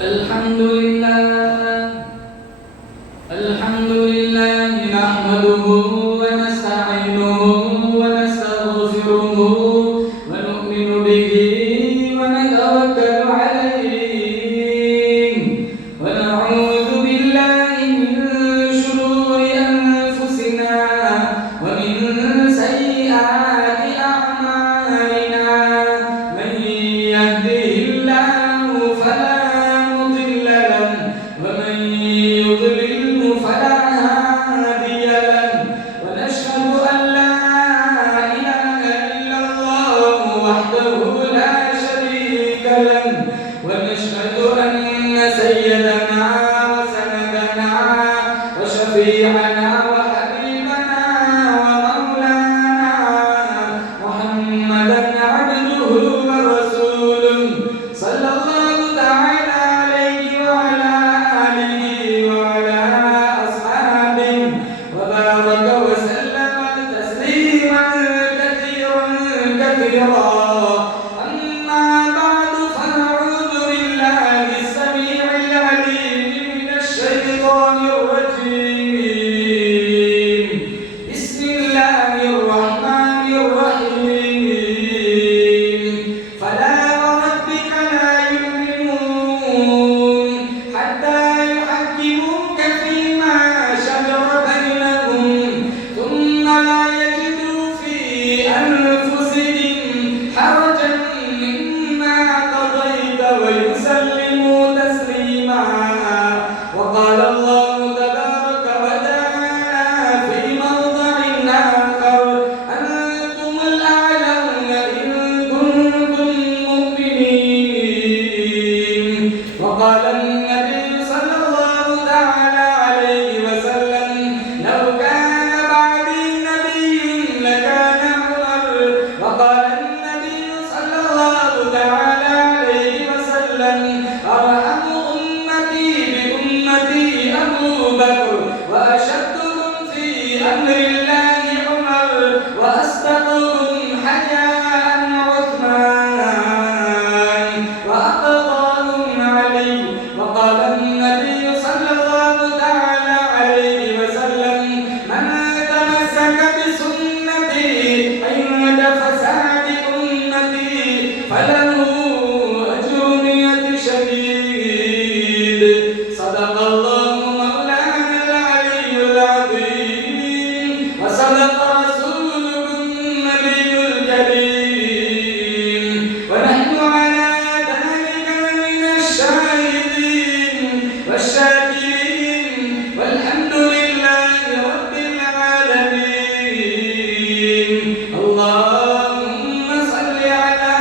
الحمد لله نحمده ونستعينه ونستغفره ونؤمن به ونتوكل عليه ونعوذ بالله من شرور أنفسنا ومن سيئات أعمالنا من يهده الله فلا مضل له ومن يضلل فلا هادي له ونشهد أن لا إله إلا الله وحده لا شريك له ونشهد أن سيدنا وسندنا وشفيعنا وحبيبنا ومولانا محمدا عبده ورسوله صلى الله تعالى عليه وعلى آله وعلى أصحابه وبارك وسلم تسليما كثيرا أما بعد فأعوذ بالله السميع العليم من الشيطان الرجيم بسم الله الرحمن الرحيم فلا وربك لا يؤمنون حتى يحكموك فيما شجر بينهم ثم لا يجدوا في أنفسهم حرجا مما قضيت ويسلموا تسليما وقال الله تبارك وتعالى في موضع آخر أنتم الأعلون إن كنتم مؤمنين وقال النبي صلى الله تعالى عليه وسلم لو كان بعدي نبي لكان عمر وقال النبي صلى الله تعالى عليه وسلم أرحم أمتي بأمتي أبو بكر وأشدهم في أمر الله عمر وأصدقهم حياء عثمان وأقضاهم علي وقال النبي صلى الله تعالى عليه وسلم من تمسك بسنتي عند فساد أمتي فله أجر مئة شهيد صدق الله مولانا العلي العظيم وصدق رسوله النبي الكريم ونحن على ذلك من الشاهدين والشاكرين والحمد لله رب العالمين اللهم صل على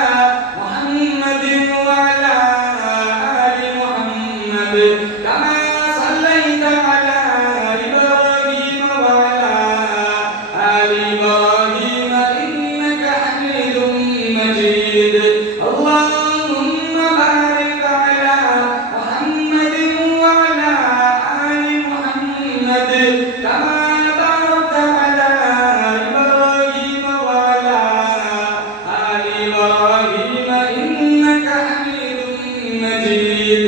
محمد وعلى آل محمد كما صليت على إبراهيم وعلى آل إبراهيم إنك حميد مجيد اللهم بارك على محمد وعلى آل محمد كما باركت على إبراهيم وعلى آل إبراهيم إنك حميد مجيد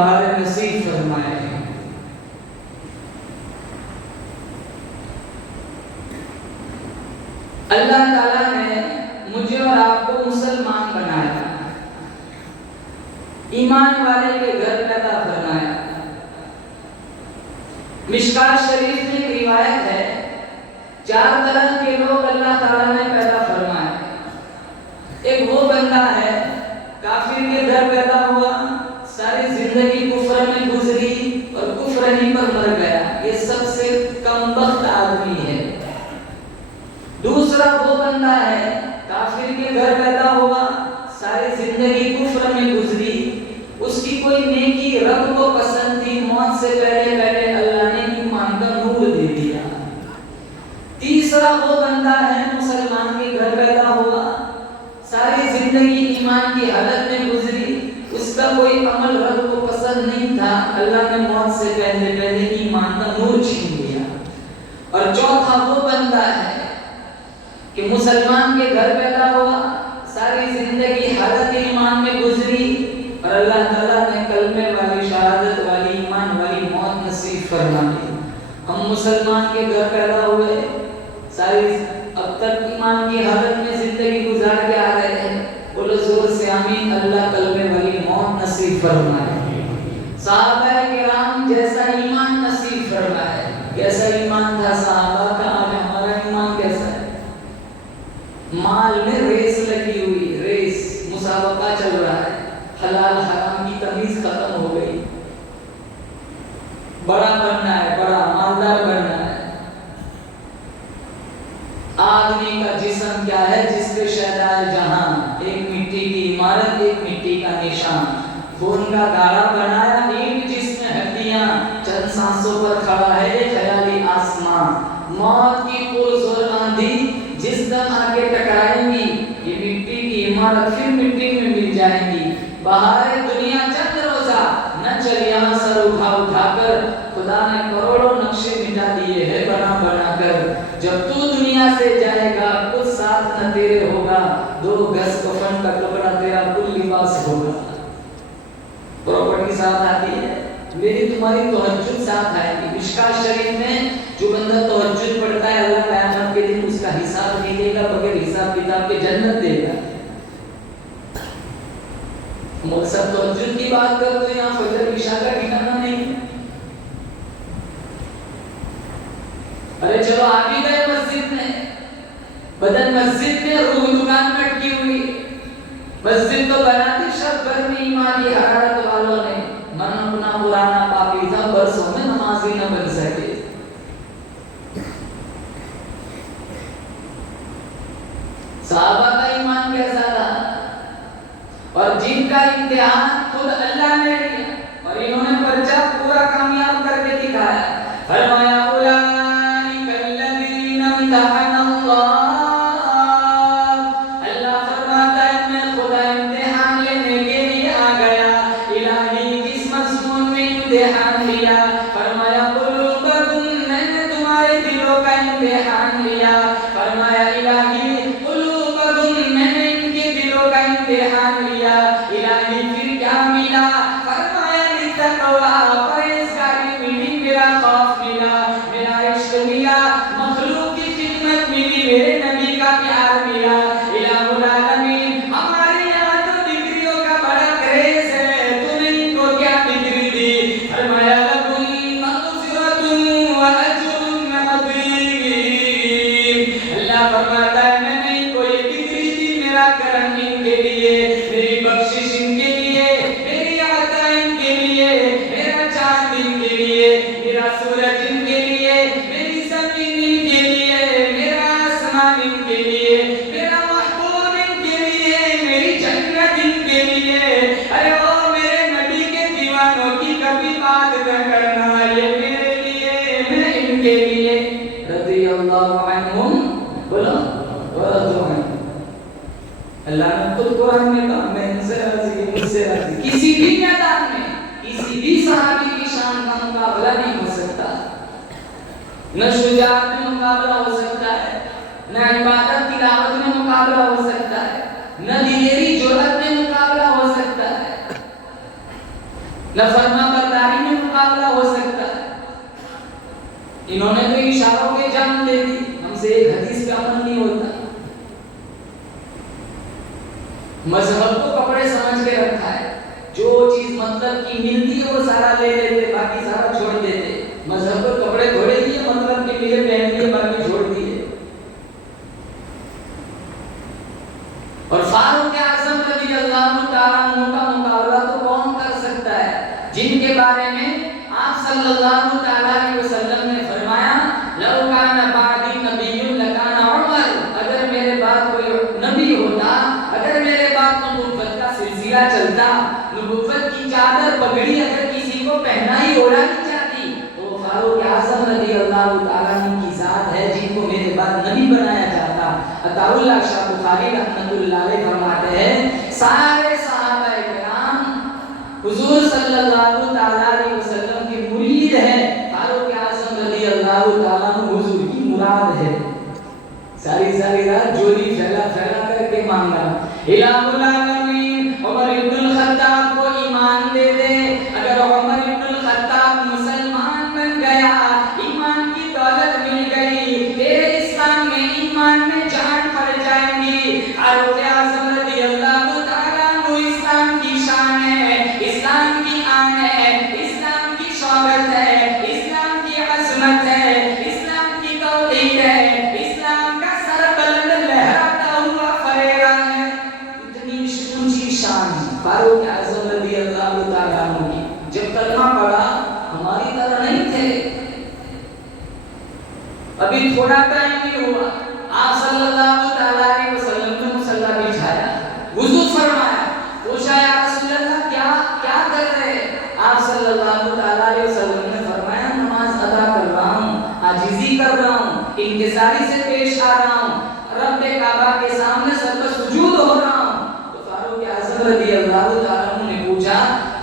بہار نصیب فرمائے۔ اللہ تعالیٰ نے مجھے اور آپ کو مسلمان بنایا، ایمان والے کے گھر پیدا فرمایا۔ مشکات شریف میں ایک روایت ہے، 4 طرح کے لوگ اللہ تعالیٰ نے پیدا فرمائے۔ ایک وہ بندہ ہے کافر کے گھر پیدا ہوا، ساری زندگی کفر میں گزری اور کفر ہی پر مر گیا، یہ سب سے کم بخت آدمی ہے۔ دوسرا وہ بندہ ہے کافر کے گھر پیدا ہوا، ساری زندگی کفر میں گزری، اس کی کوئی نیکی رب کو پسند تھی، موت سے پہلے پہلے اللہ نے ایمان کا نور دے دیا۔ تیسرا وہ بندہ ہے مسلمان کے گھر پیدا ہوا، ساری زندگی ایمان کی حالت میں گزری، اس کا کوئی عمل رب کو پسند نہیں تھا، اللہ نے موت سے پہلے پہلے ایمان کا نور چھین لیا۔ اور چوتھا وہ بندہ ہے کہ مسلمان کے گھر پیدا ہوا، ساری زندگی حالت ایمان میں گزری اور اللہ تعالیٰ نے کلمے والی شہادت والی ایمان والی موت نصیب فرما دی۔ ہم مسلمان کے گھر پیدا ہوئے، ساری اب تک ایمان کی حالت میں زندگی گزار کے آ رہے ہیں، بولو زور سے آمین، اللہ کلمے والی موت نصیب فرمائے۔ صحابہ کرام جیسا ایمان نصیب فرمائے، کیسا ایمان تھا صحابہ کا، آج ہمارا ایمان کیسا ہے؟ مال میں ریس لگی ہوئی، ریس مسابقہ چل رہا ہے، حلال حرام کی تمیز ختم ہو گئی، بڑا بننا ہے، بڑا مالدار بننا ہے۔ آدمی کا جسم کیا ہے؟ جس پہ شہدائے جہاں، ایک مٹی کی عمارت، ایک مٹی کا نشان، خون کا گاڑا بنایا، ایک جس میں ہڈیاں، چند سانسوں پر کھڑا ہے یہ خیالی آسمان، موت کی پرزور آندھی جس دم آ کے ٹکرائیں گی، یہ مٹی کی عمارت پھر مٹی میں مل جائیں گی۔ بہار دنیا چند روزہ، نہ چل یہاں سر اٹھا اٹھا کر، خدا نے کروڑوں نقشے مٹا دیے ہیں بنا بنا کر۔ جب تو دنیا سے جائے گا کچھ ساتھ نہ تیرے ہوگا، 2 گز کفن کا کپڑا تیرا کل لباس ہوگا۔ پراپرٹی ساتھ آتی ہے، میری تمہاری تہجد ساتھ آئے گی۔ مشکات شریف میں جو بندہ تہجد پڑھتا ہے اللہ قیامت کے دن اس کا حساب نہیں دے گا، بغیر حساب کتاب کے جنت دے گا۔ مقصد تہجد کی بات کر تو یہاں فجر عشاء کا ٹھکانا نہیں ہے۔ ارے چلو آ بھی گئے مسجد میں، بدن مسجد میں، روح دکان میں اٹکی ہوئی، مسجد تو بناتی شب بھر میں ایمان کی حرارت والوں نے، من اپنا پرانا پاپی تھا، برسوں میں نمازی نہ بن سکے۔ صحابہ کا ایمان کیسا تھا؟ اور جن کا امتحان خود اللہ نے لیا اور انہوں نے پرچہ پورا کامیاب کر کے دکھایا۔ فرمایا اولئک الذین امتحن اللہ، اللہ فرماتا ہے میں خدا امتحان لینے کے لیے آ گیا۔ الہی کس مضمون میں امتحان لیا؟ فرمایا قلوبکم، میں نے تمہارے دلوں کا امتحان لیا۔ فرمایا الہی قلوبکم، میں نے ان کے دلوں کا امتحان لیا۔ الہی پھر کیا ملا؟ فرمایا لتقوا، پرہیزگاری ملی، میرا خوف ملا، میرا عشق ملا، مخلوق کی خدمت ملی، میرے نبی کا پیار ملا۔ الہ العالمین، ہمارے یہاں تو ڈگریوں کا بڑا کریز ہے، تم نے ان کو کیا ڈگری دی؟ فرمایا لکم مغفرۃ واجر عظیم، اللہ فرماتا ہے میں نے ان کو یہ ڈگری دی، میرا کرم ان کے لیے، میری بخشش ان کے لیے، میری عطا ان کے لیے، میرا چاند ان کے لیے، میرا سورج ان کے لیے، میری زمین ان کے لیے، میرا آسمان ان کے لیے، میرا محبوب ان کے لیے، میری جنت ان کے لیے۔ ارے او میرے نبی کے دیوانوں کی کبھی بات نہ کرنا، یہ میرے لیے، میں ان کے لیے۔ رضی اللہ عنہم، بولو ورضوا عنہ۔ اللہ نے خود قرآن میں کہا میں ان سے راضی ہوں، مجھ سے راضی۔ کسی بھی میدان میں کسی بھی صحابی کی شان کا مقابلہ نہیں ہو سکتا، نہ شجاعت میں مقابلہ ہو سکتا ہے، نہ عبادت تلاوت میں مقابلہ ہو سکتا ہے، نہ دلیری جرأت میں مقابلہ ہو سکتا ہے، نہ فرما برداری میں مقابلہ ہو سکتا ہے. انہوں نے تو اشاروں کے جان دے دی, ہم سے ایک حدیث کا عمل نہیں ہوتا. مذہب کو کپڑے سمجھ کے رکھا ہے, جو چیز مطلب کی ملتی ہے وہ سارا لے لیتے, باقی سارا چھوڑ دیتے. مذہب کو کپڑے تھوڑے دیے, مطلب کے لیے پہن لیے, باقی چھوڑ دیے. اور فاروق اعظم رضی اللہ تعالیٰ عنہ کا مقابلہ تو کون کر سکتا ہے, جن کے بارے میں آپ صلی اللہ تعالیٰ علیہ وسلم نے فرمایا لو کان بعدی نبی لکان عمر, اگر میرے بعد کوئی نبی ہوتا, اگر میرے بعد نبوت کا سلسلہ چلتا, نبوت کی چادر پگڑی اگر کسی کو پہنا ہی اوڑھا نہیں جاتی, تو فاروق اعظم رضی اللہ تعالیٰ عنہ کی ذات ہے جن کو میرے بعد نبی بنایا جاتا. عطا اللہ شاہ بخاری رحمۃ اللہ علیہ فرماتے ہیں سارے صحابہ کرام حضور صلی اللہ تعالیٰ علیہ وسلم کے مرید ہیں, فاروق اعظم رضی اللہ تعالیٰ عنہ حضور کی مراد ہے. ساری رات جولی پھیلا کر کے مانگا الہ العالمین عمر ابن الخطاب کو ایمان دے دے. اگر عمر ابن الخطاب مسلمان بن گیا, ایمان کی دولت مل گئی, تیرے اسلام میں ایمان میں جان پڑ جائیں گی. فاروق اعظم رضی اللہ تعالیٰ عنہ اسلام کی شان ہے, اسلام کی آن ہے, اسلام کی شوکت ہے, اسلام کی عظمت ہے, اسلام کی توحید ہے, اسلام کا سر بلند لہراتا ہوا فریرا ہے. اتنی اونچی شان فاروق اعظم رضی اللہ تعالیٰ عنہ کی. جب کلمہ پڑھا ہماری طرح نہیں تھے, ابھی تھوڑا ٹائم بھی ہوا, آپ صلی اللہ تعالیٰ علیہ وسلم نے مصلی بچھایا, وضو فرمایا, پوچھا یا رسول اللہ کیا کر رہے ہیں؟ آپ صلی اللہ تعالیٰ علیہ وسلم نے فرمایا نماز ادا کر رہا ہوں, عاجزی کر رہا ہوں, انکساری سے پیش آ رہا ہوں, رب کعبہ کے سامنے سر پر سجود ہو رہا ہوں. تو فاروق اعظم رضی اللہ تعالیٰ عنہ نے پوچھا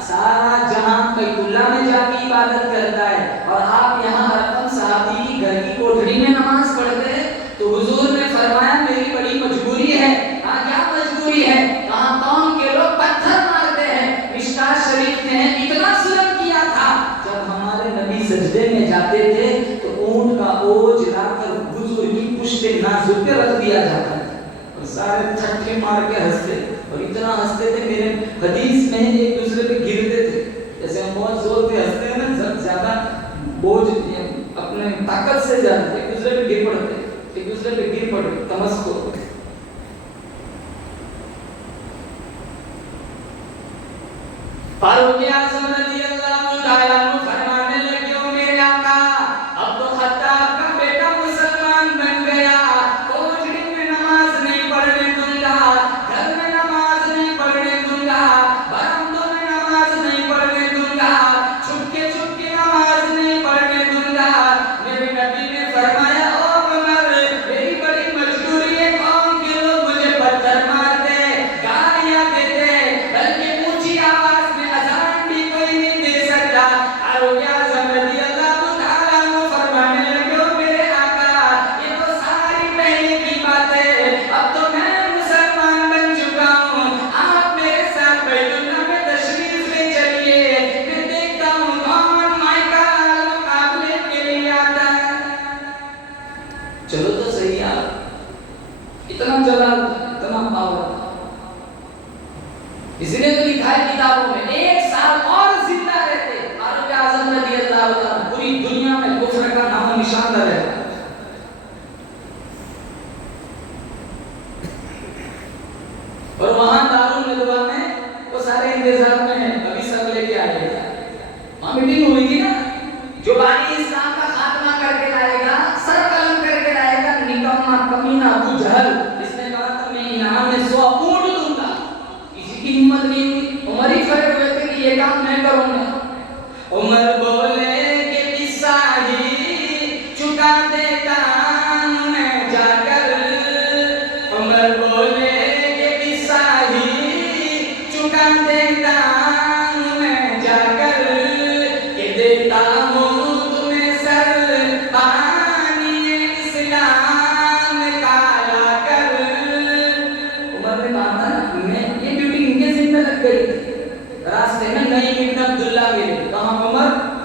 سارا جہاں بیت اللہ میں جا کے عبادت کرتا ہے اور آپ یہاں ارقم صحابی کی گھر کی کوٹھری میں نماز پڑھتے ہیں؟ تو حضور نے فرمایا میری بڑی مجبوری ہے. ہاں کیا مجبوری ہے؟ کہاں قوم کے لوگ پتھر مارتے ہیں. مشکات شریف نے اتنا ظلم کیا تھا, جب ہمارے نبی سجدے میں جاتے تھے تو اونٹ کا اوج لا کر حضور کی پشت نازک پہ رکھ دیا جاتا تھا, اور سارے چھٹکے مار کے ہنستے, اور اتنا ہنستے تھے میرے حدیث میں ایک دوسرے پہ گرتے تھے. جیسے ہم بہت زور سے ہنستے ہیں نا, زیادہ بوجھ اپنے طاقت سے زیادہ ایک دوسرے پہ گر پڑتے, ایک دوسرے پہ گر پڑے تمسکو. فاروق اعظم رضی اللہ تعالیٰ عنہ فرمانے لگے او میرے آقا, اب تو خطاب کا بیٹا مسلمان بن گیا, کوٹھری میں نماز نہیں پڑھنے دوں گا, گھر میں نماز نہیں پڑھنے دوں گا, برآمدوں میں نماز نہیں پڑھنے دوں گا, چھپ کے نماز نہیں پڑھنے دوں گا. میرے نبی نے فرمایا او عمر میری بڑی مجبوری ہے, قوم کے لوگ مجھے پتھر مارتے, گالیاں دیتے, بلکہ اونچی آواز میں اذان بھی کوئی نہیں دے سکتا. فاروق اعظم رضی اللہ تعالیٰ عنہ فرمانے لگے او میرے آقا یہ تو ساری پہلے کی باتیں, اب تو میں مسلمان بن چکا ہوں, آپ میرے ساتھ بیت اللہ میں تشریف لے چلیے, میں دیکھتا ہوں کون مائکہ مقابلے کے لیے آتا ہے. چلو تو صحیح, آپ اتنا جلال اتنا پاور, اس نے تو لکھا ہے کتابوں میں 1 سال اور زندہ رہتے فاروق اعظم رضی اللہ تعالیٰ, پوری دنیا میں کفر کا نام و نشان نہ رہتا. اور وہاں دارالندوا میں وہ سارے انتظار میں ہیں, ابھی سب لے کے آئے گا. وہاں میٹنگ ہوئی تھی نا, جو بانی اسلام کا خاتمہ کر کے لائے گا, سر قلم کر کے لائے گا, نکما کمینہ ابو جہل, اس نے کہا تھا میں انعام میں 100 اونٹ دوں گا. کسی کی ہمت نہیں ہوئی, عمر ہی کھڑے ہوئے تھے کہ یہ کام میں کروں گا. عمر بولے کہ قصہ ہی چکا دیتا میں جا کر, عمر بولے کہ قصہ ہی چکا دیتا میں جا کر, کہ دیتا ہوں تمہیں سر پانی اسلام کا لا کر. عمر نے کہا تھا نا, میں یہ ڈیوٹی ان کے ذمہ لگ گئی. راستے میں نعیم ابن عبداللہ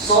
100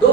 2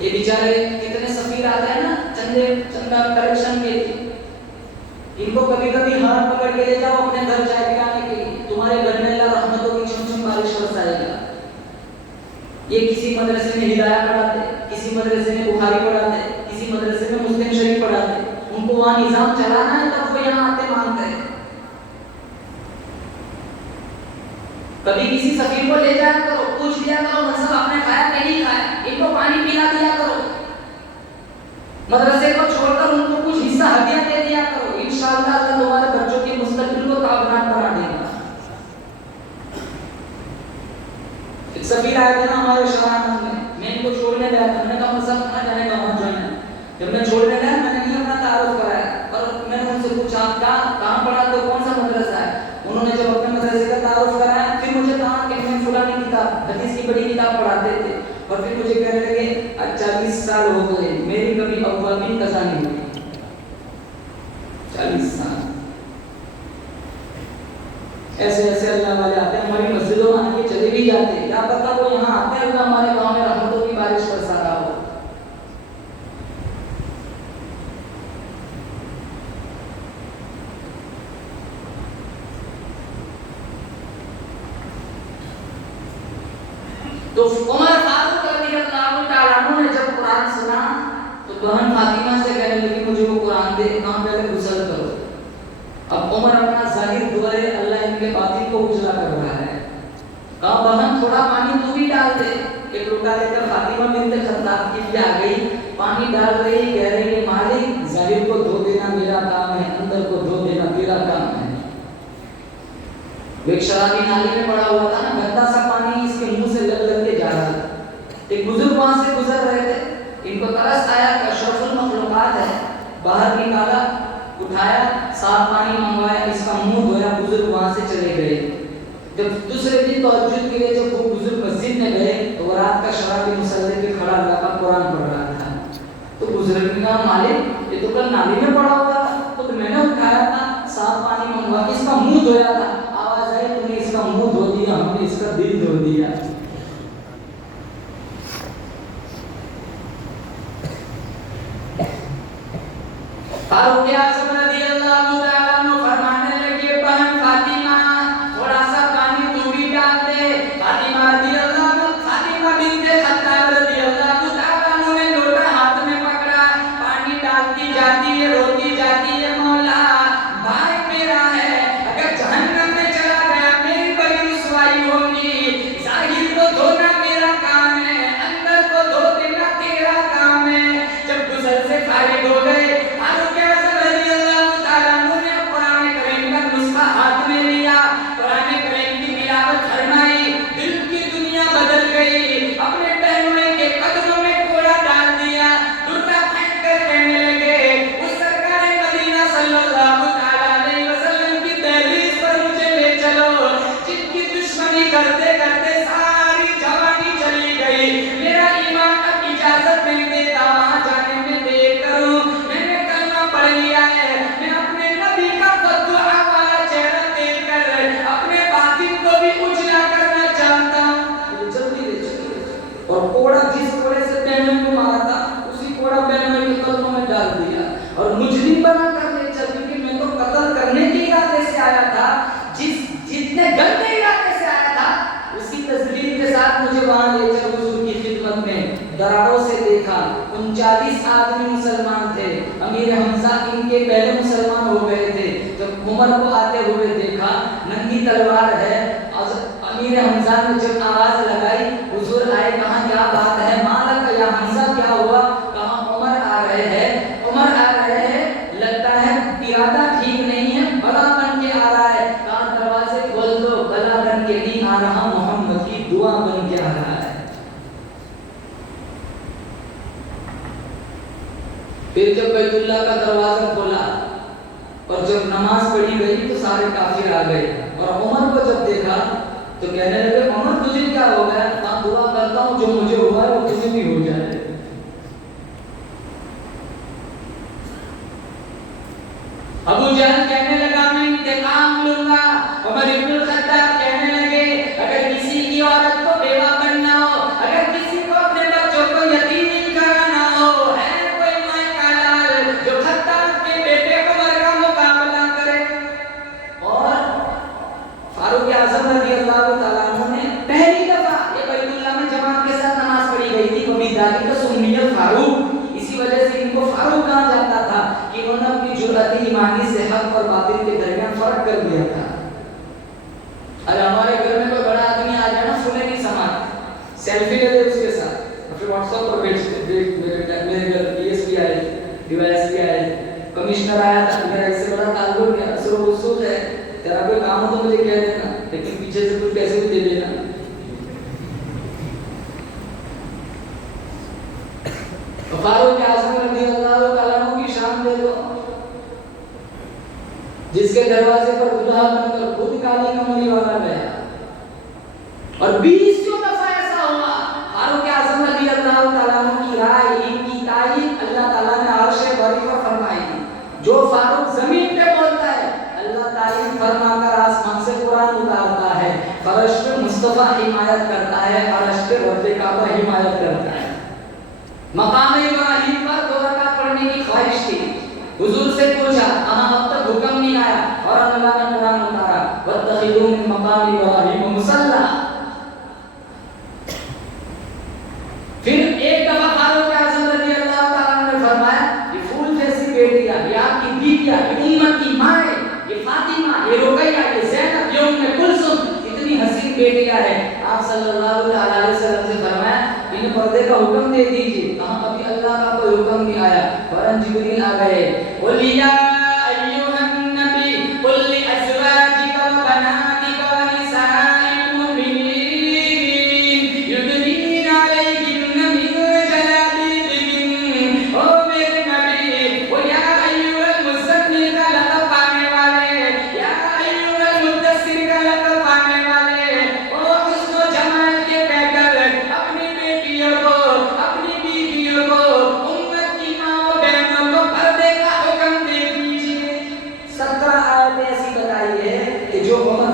یہ بیچارے کتنے سفیر آتے ہیں نا چندہ کلیکشن کے لیے، ان کو کبھی کبھی ہاتھ پکڑ کے لے جاؤ اپنے گھر چائے پلانے کے لیے، تمہارے گھر میں اللہ رحمتوں کی چھم چھم بارش برسائے گا۔ یہ کسی مدرسے میں ہدایہ پڑھاتے، کسی مدرسے میں بخاری پڑھاتے، کسی مدرسے میں مسلم شریف پڑھاتے، ان کو وہاں نظام چلانا ہے تب وہ یہاں آتے مانگتے ہیں۔ کبھی کسی سفیر کو لے جایا کرو، پوچھ لیا کرو مذہب آپ نے کھایا کہ نہیں کھایا، ان کو پانی پلا دیا کرو، مدرسے کو چھوڑ کر ان کو کچھ حصہ ہدیہ دے دیا کرو، انشاءاللہ اللہ تمہارے بچوں کے مستقبل کو کامیاب بنا دے گا۔ ایک سفیر آئے تھے نا ہمارے شاہراہ میں ان کو چھوڑنے گیا تھا، میں نے کہا مذہب کہاں جانے کا وہاں جانا ہے۔ جب میں چھوڑنے گیا میں نے نہیں اپنا تعارف کرایا، اور میں نے ان سے پوچھا آپ کہاں پڑھاتے ہو، کون سا مدرسہ ہے؟ انہوں نے جب اپنے مدرسے کا تعارف کرایا پھر مجھے کہا کہ میں فلانی کتاب حدیث کی بڑی کتاب پڑھاتے تھے، اور پھر مجھے کہنے لگے 40 سال ہو گئے میری کبھی اوابین قضا نہیں ہوئی۔ 40 سال ایسے ایسے اللہ والے آتے ہیں ہماری مسجدوں میں آ کے چلے بھی جاتے ہیں، کیا پتا وہ یہاں آتے ہیں اللہ ہمارے گاؤں میں رحمتوں کی بارش برسا رہا ہو۔ تو عمر فاروق رضی اللہ تعالیٰ عنہ نے جب قرآن سنا تو بہن فاطمہ سے کہنے لگی مجھے وہ قرآن دے، کہاں پہلے غسل کرو۔ اب عمر اپنا ظاہر دعائے اللہ ان کے باطن کو اجلا کر رہا ہے، کہا بہن تھوڑا پانی تو بھی ڈال دے۔ ایک لوٹا لے کر فاطمہ بنت خطاب کی بھی آ گئی، پانی ڈال رہی، کہہ رہی ہے مالک ظاہر کو دھو دینا میرا کام ہے، اندر کو دھو دینا تیرا کام ہے۔ ایک شرابی نالی میں پڑا ہوا تھا نا، گندا سا پانی اس کے منہ سے لگ لگ کے جا رہا تھا۔ ایک بزرگ وہاں سے گزر رہے تھے، ان کو ترس آیا کہ اشرف المخلوقات ہے، باہر نکالا، اٹھایا، صاف پانی منگوایا، اس کا منہ دھویا، بزرگ وہاں سے چلے گئے۔ جب دوسرے دن تہجد کے لیے جب وہ بزرگ مسجد میں گئے تو وہ رات کا شرابی مصلی پہ کھڑا اللہ کا قرآن پڑھ رہا تھا۔ تو بزرگ نے کہا مالک یہ تو کل نالی میں پڑا ہوا تھا، تو میں نے اٹھایا تھا، صاف پانی منگوا کے اس کا منہ دھویا تھا، آواز آئی تو نے اس کا منہ دھو دیا، ہم نے اس کا دل دھو دیا۔ فاروق اعظم رضی اللہ تعالیٰ عنہ فرمانے لگے بہن فاطمہ تھوڑا سا پانی تو بھی ڈال دے۔ فاطمہ رضی اللہ عنہ، فاطمہ بنت خطاب رضی اللہ تعالیٰ عنہ نے لوٹا ہاتھ میں پکڑا، پانی ڈالتی جاتی ہے، روتی جاتی ہے، مولا بھائی میرا ہے، اگر جہنم میں چلا گیا میری بڑی رسوائی ہوگی، ظاہر کو دھونا میرا کام ہے، اندر کو دھو دینا تیرا کام ہے۔ جب غسل سے فارغ ہو گئے دراڑوں سے دیکھا، 39 آدمی مسلمان تھے، امیر حمزہ ان کے پہلے مسلمان ہو گئے تھے۔ جب عمر کو آتے ہوئے دیکھا، ننگی تلوار ہے، امیر حمزہ نے جب آواز لگائی حضور آئے، کہاں کیا بات ہے، مالک یا حمزہ کیا ہوا؟ کہاں عمر آ رہے ہیں، عمر آ رہے ہیں، لگتا ہے ارادہ ٹھیک نہیں ہے، بلا بن کے آ رہا ہے۔ کہاں دروازے کھول دو، بلا بن کے نہیں آ رہا، محمد کی دعا بن کے آ رہا ہے۔ پھر جب بیت اللہ کا دروازہ کھولا اور جب نماز پڑھی گئی تو سارے کافر آ گئے، اور عمر کو جب دیکھا تو کہنے لگے عمر تجھے کیا ہو گیا؟ میں دعا کرتا ہوں جو مجھے ہوا ہے وہ کسی بھی ہو جائے۔ ابو جہل کہنے لگا میں انتقام لوں گا، عمر ابن الخطاب کہنے لگے اگر کسی کی عورت کو بیوہ بننا ہو، اگر کسی کو اپنے بچوں کو یتیم نہیں کرنا ذالک سمیت فاروق، اسی وجہ سے ان کو فاروق کہا جاتا تھا کہ انہوں نے اپنی جرأت ایمانی سے حق اور باطل کے درمیان فرق کر دیا تھا۔ ارے ہمارے گھر میں کوئی بڑا آدمی آ جائے نا، فلے نہیں سماتے، سیلفی لے لے اس کے ساتھ، پھر واٹس ایپ پر میرے گھر پی ایس پی آئے، ڈیوائس پی آئے، کمشنر آیا تھا، میرا اس سے بڑا تعلق ہے، اثر و رسوخ ہے، تیرا کوئی کام ہو تو مجھے کہہ دینا، لیکن پیچھے سے کچھ پیسے بھی دے دینا۔ فاروق اعظم رضی اللہ تعالیٰ عنہ کی شان دے دو، جس کے دروازے پر دلہا بن کر خود کالی کملی والا گیا، اور 20 دفعہ ایسا ہوا فاروق اعظم رضی اللہ تعالیٰ عنہ کی رائے، ان کی تائید اللہ تعالیٰ نے عرش باری پر فرمائی۔ جو فاروق زمین پہ بولتا ہے اللہ تائید فرما کر آسمان سے قرآن اتارتا ہے، فرش پہ مصطفیٰ حمایت کرتا ہے، عرش پہ رب کعبہ حمایت کرتا ہے۔ مقام ابراہیم پر 2 رکعت پڑھنے کی خواہش تھی، حضور سے پوچھا، کہاں اب تک حکم نہیں آیا، اور اللہ نے قرآن اتارا، وَاتَّخِذُوا مِن مَقَامِ إِبْرَاهِيمَ مُصَلًّى۔ پھر ایک دفعہ فاروق اعظم رضی اللہ تعالیٰ عنہ نے فرمایا، یہ پھول جیسی بیٹیاں، یہ آپ کی بیٹیاں، یہ امت کی ماں ہے، یہ فاطمہ، یہ رقیہ، یہ زینب، یہ ام کلثوم، اتنی حسین بیٹیاں ہیں۔ آپ صلی اللہ علیہ وسلم سے فرمایا انہیں پردے کا حکم دے دیجیے، کہاں ابھی اللہ کا کوئی حکم نہیں آیا، فوراً جبریل آ گئے، قُلْ يَا أَيُّهَا النَّبِيُّ قُلْ لِأَزْوَاجِكَ وَبَنَاتِكَ وَنِسَاءِ الْمُؤْمِنِينَ يُدْنِينَ عَلَيْهِنَّ مِن جَلَابِيبِهِنَّ۔ او میرے نبی، وہ یا ایھا المزمل کا لقب پانے والے، یا ایھا المدثر کا لقب پانے والے، او حسن و جمال کے پیکر، اپنی بیٹیوں کو، اپنی بیویوں کو، امت کی ماں و بہنوں کو پردے کا حکم دے دیجیے۔ 17 آیتیں ایسی بتائی ہے کہ جو عمر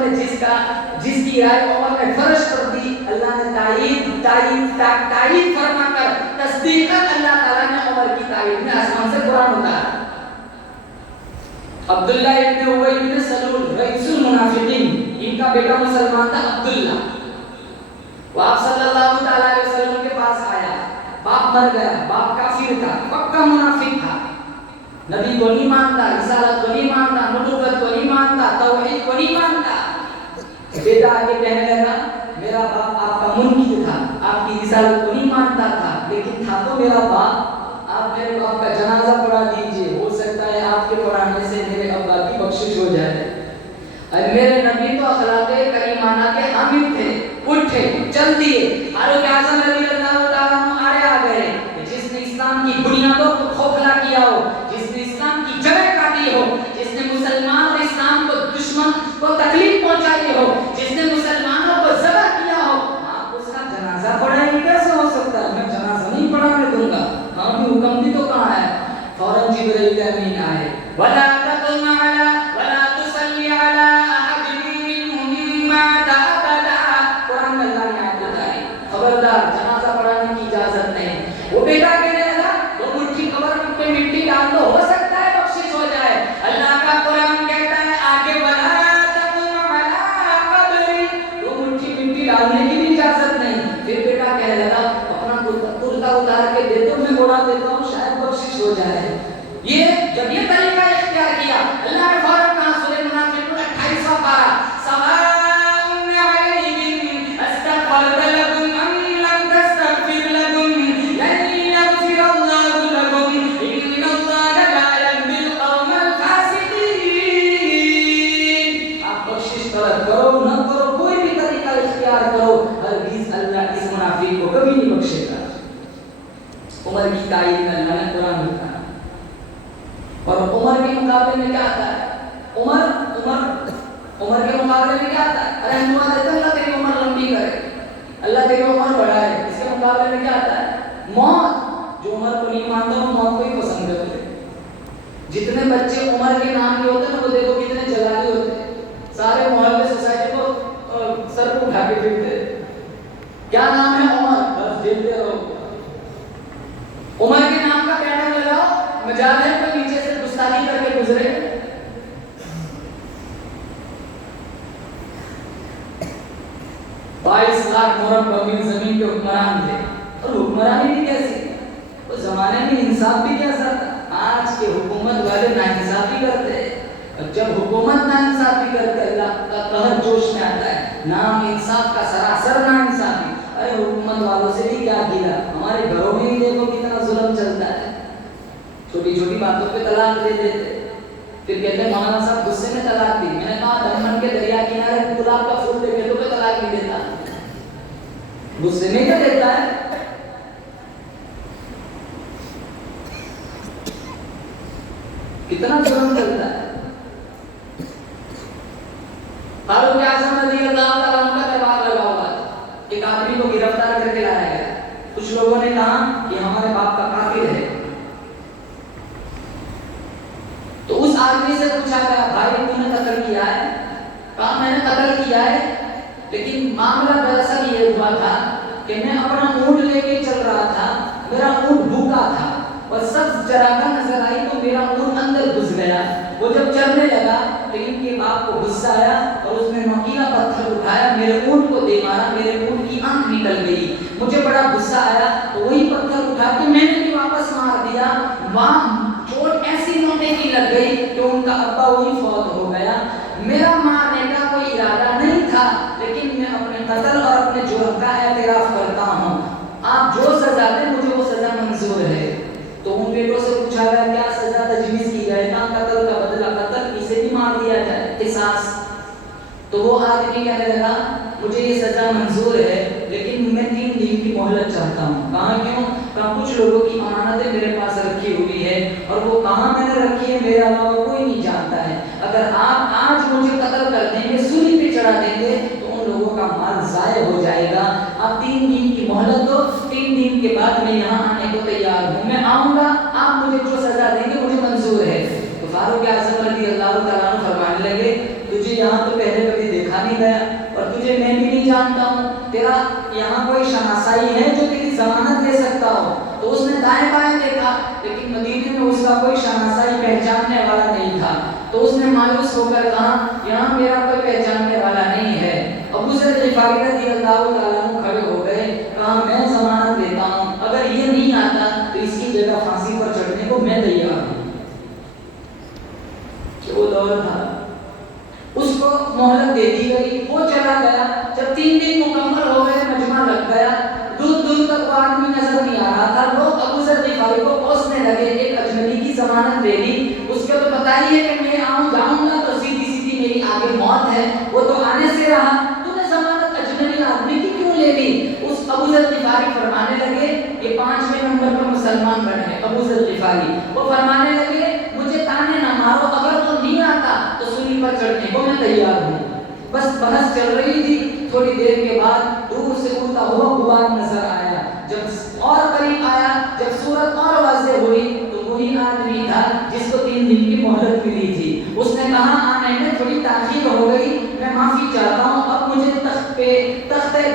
نے جس کی رائے عمر نے فرش کر دی، اللہ نے تائید فرما کر تصدیق کر، اللہ تعالیٰ نے عمر کی تائید میں آسمان سے قرآن اتارا۔ عبداللہ ابن ابی ابن سلول رئیس المنافقین، ان کا بیٹا مسلمان تھا عبداللہ، وہ آپ صلی اللہ علیہ وسلم کے پاس آیا، باپ مر گیا، باپ کافر تھا، پکا منافق تھا، نبی کو نہیں مانتا، رسالت کو نہیں مانتا، نبوت کو نہیں مانتا، توحید کو نہیں مانتا۔ بیٹا آگے کہنے لگا، میرا باپ آپ کا منکر تھا، آپ کی رسالت کو نہیں مانتا تھا، لیکن تھا تو میرا باپ، آپ میرے باپ کا جنازہ پڑھا دیجئے، ہو سکتا ہے آپ کے پڑھانے سے میرے ابا کی بخشش ہو جائے۔ میرے نبی تو اخلاق کریمانہ کے حامل تھے، اٹھے، چل دیے۔ فاروق اعظم رضی اللہ تعالیٰ عنہ آڑے آ گئے، جس نے اسلام کی بنیادوں کو کھوکھلا کیا ہو، جس نے اسلام کی جڑیں کاٹی ہو، جس نے مسلمان اور اسلام کو دشمن کو تکلیف پہنچائی ہو، جس نے مسلمانوں کو ذبح کیا ہو، آپ اس کا جنازہ پڑھائیں گے؟ کیسے ہو سکتا ہے؟ میں جنازہ نہیں پڑھانے دوں گا، ہاں بھی حکم بھی تو کہاں ہے؟ فوراً جبرائیل امین آئے، وَلَا تَقُمْ عَلَىٰ وَلَا تُصَلِّ عَلَىٰ أَحَدٍ مِّنْهُم مَّاتَ أَبَدًا۔ قرآن میں اللہ نے آیت بتائی، خبردار جنازہ پڑھانے کی اجازت نہیں۔ وہ بیٹا کہنے لگا، 2 مٹھی قبر پہ مٹی ڈال دو، ہو سکتا ہے بخشش ہو جائے۔ اللہ کا قرآن کہتا ہے آگے، وَلَا تَقُمْ عَلَىٰ قَبْرِهِ، 2 مٹھی مٹی ڈالنے کی بھی اجازت نہیں۔ پھر بیٹا کہنے لگا، اپنا کرتا اتار کے دے دو، میں اڑا دیتا ہوں، شاید بخشش ہو جائے۔ جب یہ طریقہ اختیار کیا، اللہ نے فوراً کہا، سورہ منافقون 28واں پارہ، سواء علیہم استغفرت لہم ام لم تستغفر لہم لن یغفر اللہ لہم ان اللہ لا یہدی القوم الفاسقین۔ آپ بخشش طلب کرو نہ کرو، کوئی بھی طریقہ اختیار کرو، ہرگز اللہ اس منافق کو کبھی نہیں بخشے گا۔ عمر کی تائید میں اللہ نے قرآن اتارا، اور عمر کے مقابلے میں کیا آتا ہے؟ عمر کے مقابلے میں کیا آتا ہے؟ ارے ہم دعا دیتے ہیں اللہ تیری عمر لمبی کرے، اللہ تیری عمر بڑھائے۔ اس کے مقابلے میں کیا آتا ہے؟ موت۔ جو عمر کو نہیں مانتا وہ موت کو ہی پسند کرتے۔ جتنے بچے عمر کے نام کے ہوتے ہیں نا، وہ دیکھو کتنے جلالی ہوتے ہیں، سارے محلے سوسائٹی کو سر کو اٹھا کے پھرتے۔ کیا نام ہے؟ عمر، بس جلتے رہو۔ عمر کے نام کا بینر لگاؤ، مجال ہے کوئی نیچے سے گستاخی کر کے گزرے۔ 22 لاکھ مربع میل زمین کے حکمران تھے، اور حکمرانی بھی کیسی ہے. اس زمانے میں انصاف بھی کیسا تھا. آج کے حکومت والے ناانصافی کرتے ہیں، اور جب حکومت ناانصافی کرتے اللہ کا قہر جوش میں آتا ہے. نام انصاف کا سراسر ناانصافی. ارے حکومت والوں سے بھی کیا گلا، ہمارے گھروں میں ہی دیکھو کتنا ظلم چلتا ہے. چھوٹی چھوٹی باتوں پہ طلاق دے دیتے، پھر کہتے ہیں مولانا صاحب غصے میں طلاق دی. میں نے کہا دمن کے دریا کنارے گلاب کا پھول دیکھے تو طلاق نہیں دیتا، غصے میں کیا دیتا ہے. کتنا ظلم چلتا ہے. فاروق اعظم رضی اللہ تعالیٰ عنہ کا دربار لگا ہوا تھا. ایک آدمی کو گرفتار کر کے لایا گیا. کچھ لوگوں نے کہا کہ ہمارے باپ کا قاتل ہے. تو اس آدمی سے پوچھا گیا بھائی تم نے قتل کیا ہے؟ کہا میں نے قتل کیا ہے، لیکن معاملہ دراصل یہ ہوا تھا کہ میں اپنا اونٹ لے کے چل رہا تھا. میرا اونٹ بھوکا تھا اور سبز چراگاہ نظر آئی تو میرا اونٹ اندر گھس گیا. وہ جب چلنے لگا تو ان کے باپ کو غصہ آیا اور اس نے نوکیلا پتھر اٹھایا، میرے اونٹ کو دے مارا. میرے اونٹ کی آنکھ نکل گئی. مجھے بڑا غصہ آیا تو وہی پتھر اٹھا کے میں نے بھی واپس مار دیا. وہاں چوٹ ایسی موٹے کی لگ گئی کہ ان کا ابا وہی فوت ہو گیا. میرا مارنے کا کوئی ارادہ نہیں تھا، لیکن میں اپنے قتل اور اپنے جرم کا اعتراف کرتا ہوں. آپ جو سزا دیں مجھے وہ سزا منظور ہے. تو ان بیٹوں سے پوچھا گیا کیا سزا تجویز کی جائے؟ کہاں قتل کا بدلہ قتل، اسے بھی مار دیا جائے، قصاص. تو وہ آدمی کہنے لگا مجھے یہ سزا منظور ہے، لیکن میں 3 دن کی مہلت چاہتا ہوں. کہاں کیوں؟ کہاں کچھ لوگوں کی امانتیں میرے پاس رکھی ہوئی ہے اور وہ کہاں میں نے رکھی ہے میرے علاوہ کوئی نہیں جانتا ہے. اگر آپ آج مجھے قتل کر دیں گے، سولی پہ چڑھا دیں گے تو ان لوگوں کا مال ضائع ہو جائے گا. آپ 3 دن کی مہلت دو، 3 دن کے بعد میں یہاں آنے کو تیار ہوں. میں آؤں گا، آپ مجھے جو سزا دیں گے مجھے منظور ہے. تو فاروق اعظم رضی اللہ تعالیٰ عنہ فرمانے لگے تجھے یہاں تو پہلے کبھی دیکھا نہیں گیا اور تجھے میں بھی نہیں جانتا ہوں. تیرا یہاں کوئی شناسائی ہے جو تیری ضمانت دے سکتا ہو؟ تو اس نے دائیں بائیں دیکھا، لیکن مدینے میں اس کا کوئی شناسائی پہچاننے والا نہیں تھا. تو اس نے مایوس ہو کر کہا یہاں میرا کوئی پہچاننے والا نہیں ہے. ابو ذر غفاری رضی اللہ تعالیٰ عنہ کھڑے ہو گئے، کہا میں ضمانت دیتا ہوں، اگر یہ نہیں آتا تو اس کی جگہ پھانسی پر چڑھنے کو میں تیار ہوں. وہ دور تھا، اس کو مہلت دے دی گئی. وہ چلا گیا. جب 3 دن مکمل ہو گئے، مجمع لگ گیا، دور دور تک وہ آدمی نظر نہیں آ رہا تھا. لوگ ابو ذر غفاری کو کوسنے لگے، ایک اجنبی کی ضمانت دے دی. اس کو تو پتہ ہی ہے کہ میں جاؤں گا تو سیدھی سیدھی میری آگے موت ہے. وہ تو آنے سے رہا، تو نے ضمانت اجنبی آدمی کی کیوں لے لی؟ اس ابو ذر غفاری فرمانے لگے یہ 5ویں نمبر پر مسلمان بنے ابو ذر غفاری. وہ فرمانے لگے مجھے تانے نہ مارو، اگر تو نہیں آتا تو سولی پر چڑھنے کو میں تیار ہوں. بس بحث چل رہی تھی. تھوڑی دیر کے بعد دور سے اڑتا ہوا غبار نظر آیا. جب اور قریب آیا، جب صورت اور واضح ہوئی تو وہی آدمی تھا جس کو 3 دن کی مہلت ملی تھی. اس نے کہا آنے میں تھوڑی تاخیر ہو گئی، میں معافی چاہتا ہوں، اب مجھے تخت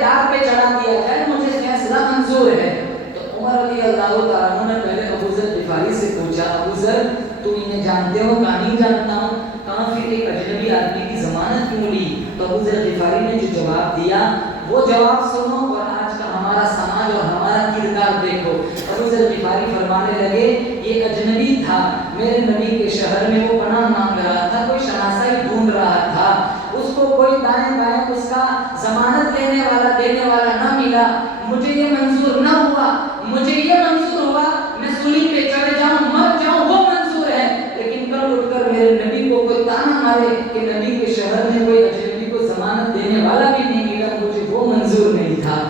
دار پہ چڑھا دیا جائے، مجھے فیصلہ منظور ہے. تو عمر رضی اللہ تعالیٰ عنہ نے پہلے ابو ذر غفاری سے پوچھا ابو ذر تم انہیں جانتے ہو؟ کہا نہیں جانتا ہوں. کہا پھر ایک اجنبی آدمی کی ضمانت کیوں لی؟ تو ابو ذر غفاری نے جو جواب دیا وہ جواب سنو اور آج کا ہمارا سماج اور ہمارا کردار دیکھو. ابو ذر غفاری فرمانے لگے یہ اجنبی تھا، میرے نبی کے شہر میں وہ پناہ مانگ رہا تھا، کوئی شناسائی ڈھونڈ رہا تھا. اس کو کوئی دائیں بائیں اس کا ضمانت دینے والا نہ ملا. مجھے یہ منظور نہ ہوا، مجھے یہ منظور ہوا میں سولی پہ چڑھ جاؤں، مر جاؤں، وہ منظور ہے. لیکن کل اٹھ کر میرے نبی کو کوئی تانا مارے کہ نبی کے شہر میں کوئی اجنبی کو ضمانت دینے والا بھی نہیں ملا، مجھے وہ منظور نہیں تھا.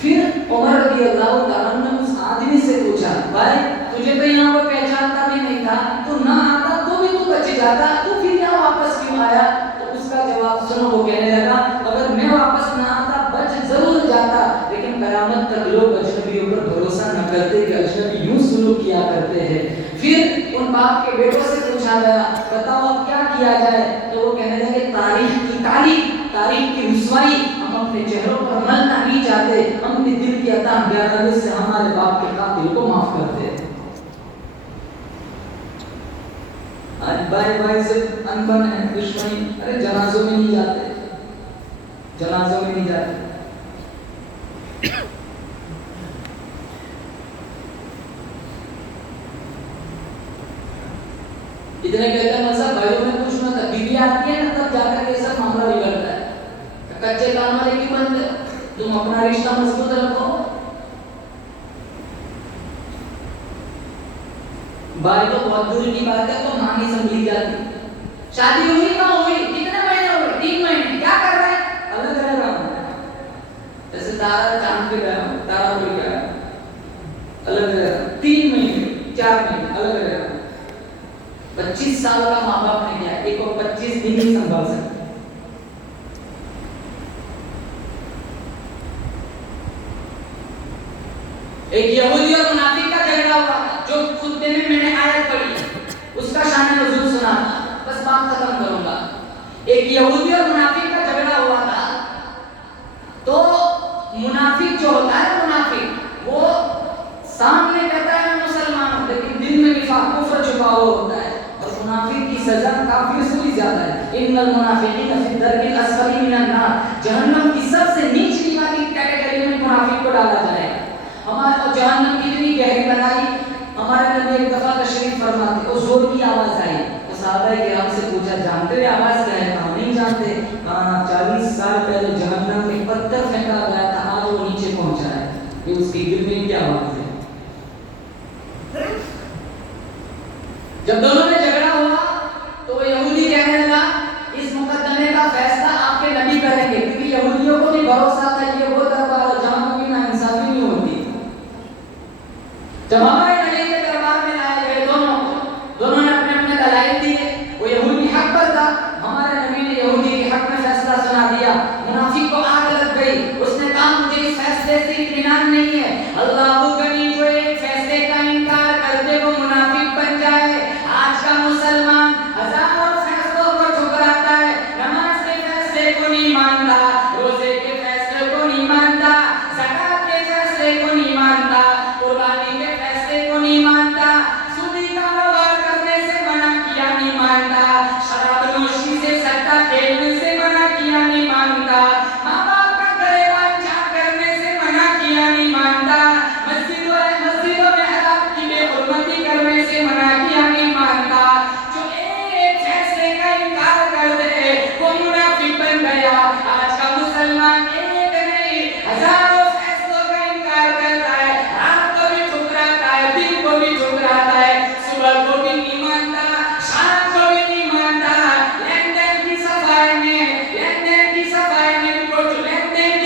پھر عمر رضی اللہ تعالیٰ نے اس آدمی سے پوچھا بھائی تجھے تو یہاں وہ پہچانتا بھی نہیں تھا، تو نہ آتا تو بھی تو بچ جاتا، تو پھر یہاں واپس کیوں آیا؟ تو اس کا جواب سنو. وہ کہنے لگا اگر میں واپس نہ آتا بچ ضرور جاتا، لیکن قیامت تک لوگ اجنبیوں پر بھروسہ نہ کرتے کہ اجنبی یوں سلوک کیا کرتے ہیں. پھر ان باپ کے بیٹوں سے پوچھا گیا بتاؤ اب کیا کیا جائے؟ تو وہ کہنے لگے تاریخ کی رسوائی ہم اپنے چہروں پر ملنا نہیں چاہتے، ہم اپنے دل کی عطا بیادبی سے ہمارے باپ کے قاتل کو معاف کرتے ہیں. آج بھائی سے انبن ہے، دشمنی. ارے جنازوں میں نہیں جاتے. اتنے کہتے ہیں مطلب بھائیوں میں کچھ نہ تھا، بیوی آتی ہے نا تب جا کر یہ سب معاملہ بگڑتا ہے. کچے کان والے کیوں بنتے ہو؟ تم اپنا رشتہ مضبوط رکھو. بھائی تو بہت دور کی بات ہے، تو ماں نہیں سنبھلی جاتی. شادی ہوئی کہاں ہوئی؟ کتنے مہینے ہوئے؟ 3 مہینے. کیا کر رہا ہے؟ الگ رہ رہا ہوں. جیسے تارا چاند پہ گیا ہوں، تارا پہ گیا الگ رہ رہا ہوں. 3 مہینے 4 مہینے الگ رہ رہا ہوں. 25 سال کا ماں باپ نے کیا، ایک اور 25 دن ہی سنبھال سکتے. ایک یہودی اور منافق کا جھگڑا ہوا جو خطبے میں نے آیت پڑھی، اس کا شان نزول سنا. بس بات ختم کروں گا. ایک یہودی اور منافق کا جھگڑا ہوا تھا. تو منافق جو ہوتا ہے، منافق وہ سامنے کہتا ہے میں مسلمان ہوں، لیکن دل میں نفاق کفر چھپا ہوا ہوتا ہے. اور منافق کی سزا کافر سے بھی زیادہ ہے. ان المنافقین فی الدرک الاسفل من النار، جہنم کی سب سے نچلی والی کیٹیگری میں منافق کو ڈالا جائے گا. ہمارا جہنم کی اتنی گہری بنائی. ہمارے نبی ایک دفعہ تشریف فرماتے، اور زور کی آواز آئی. تو صحابہ کرام سے پوچھا جانتے ہو آواز کیا ہے؟ کہا نہیں جانتے. کہا 40 سال پہلے جہنم میں پتھر پھینکا گیا تھا، آج وہ نیچے پہنچا ہے. یہ اس کی گرنے کی آواز ہے. جب دونوں میں جھگڑا ہوا تو یہودی کہنے لگا اس مقدمے کا فیصلہ آپ کے نبی کریں گے، کیونکہ یہودیوں کو بھی بھروسہ تھا یہ وہ دربار ہے جہاں کبھی ناانصافی نہیں ہوتی. جب ہمارے نبی کے دربار میں لائے گئے دونوں نے اپنے اپنے دلائل دیے. وہ یہودی حق پر تھا، ہمارے نبی نے یہودی کے حق میں فیصلہ سنا دیا. منافق کو آگ لگ گئی. اس نے کہا مجھے اس فیصلے سے اطمینان نہیں ہے. اللہ غنی جو ایک فیصلے کا انکار کر دے وہ منافق بن جائے. آج کا مسلمان ہزاروں فیصلوں کو ٹھکراتا ہے. نماز کے فیصلے کو نہیں مانتا، روزے کے فیصلے کو نہیں مانتا، زکات کے فیصلے کو نہیں مانتا، قربانی کے فیصلے کو نہیں مانتا، سودی کاروبار کرنے سے منع کیا نہیں مانتا، شراب نوشی سے سٹا کھیلنے سے منع کیا نہیں مانتا، ماں باپ کا گریبان چاک کرنے سے منع کیا نہیں مانتا، مسجدوں میں حرام کی بے حرمتی کرنے سے منع کیا نہیں مانتا. جو ایک فیصلے کا انکار کر دے وہ منافق بن گیا. آج کا مسلمان ایک نہیں ہزاروں فیصلوں کا انکار کرتا ہے. رات کو بھی ٹھکراتا ہے، دن کو بھی ٹھکراتا ہے، صبح کو بھی نہیں مانتا، شام کو بھی نہیں مانتا. لین دین کی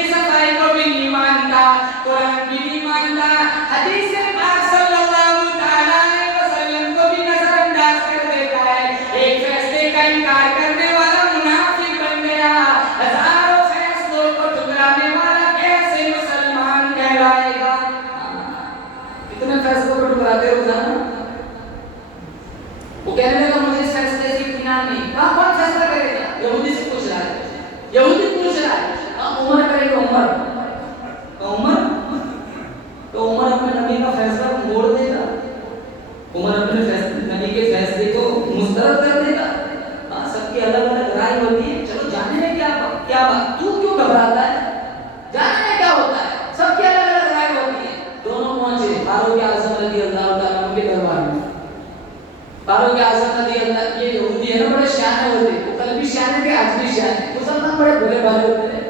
صفائی کو بھی نہیں مانتا، قرآن بھی نہیں مانتا، حدیث پاک صلی اللہ تعالیٰ علیہ وسلم کو بھی نظر انداز کر دیتا ہے. ایک فیصلے کا انکار کرنے والا منافق بن گیا. ہزاروں فیصلوں کو ٹھکرانے والا کیسے مسلمان کہلائے گا؟ کتنے فیصلوں کو ٹھکراتے ہو روزانہ؟ وہ کہنے لگا مجھے اس فیصلے سے اطمینان نہیں. کہاں کون فیصلہ کرے گا؟ یہودی سے پوچھ رہا ہے. یہودی پوچھ رہا ہے عمر کرے گا. عمر اپنے نبی کا فیصلہ موڑ دے گا. عمر اپنے نبی کے فیصلے کو مسترد کر دے گا. سب کی الگ الگ رائے ہوتی ہے. چلو جانے میں کیا بات، تو کیوں گھبراتا ہے؟ جانے میں کیا ہوتا ہے؟ سب کی الگ الگ رائے ہوتی ہے. دونوں پہنچے فاروق اعظم رضی اللہ تعالیٰ عنہ کے دربار میں. فاروق اعظم رضی اللہ، یہ یہودی ہے نا بڑے شیانے ہوتے، وہ کل بھی شیانے تھے آج بھی شیانے. مسلمان بڑے بھولے بھالے ہوتے ہیں.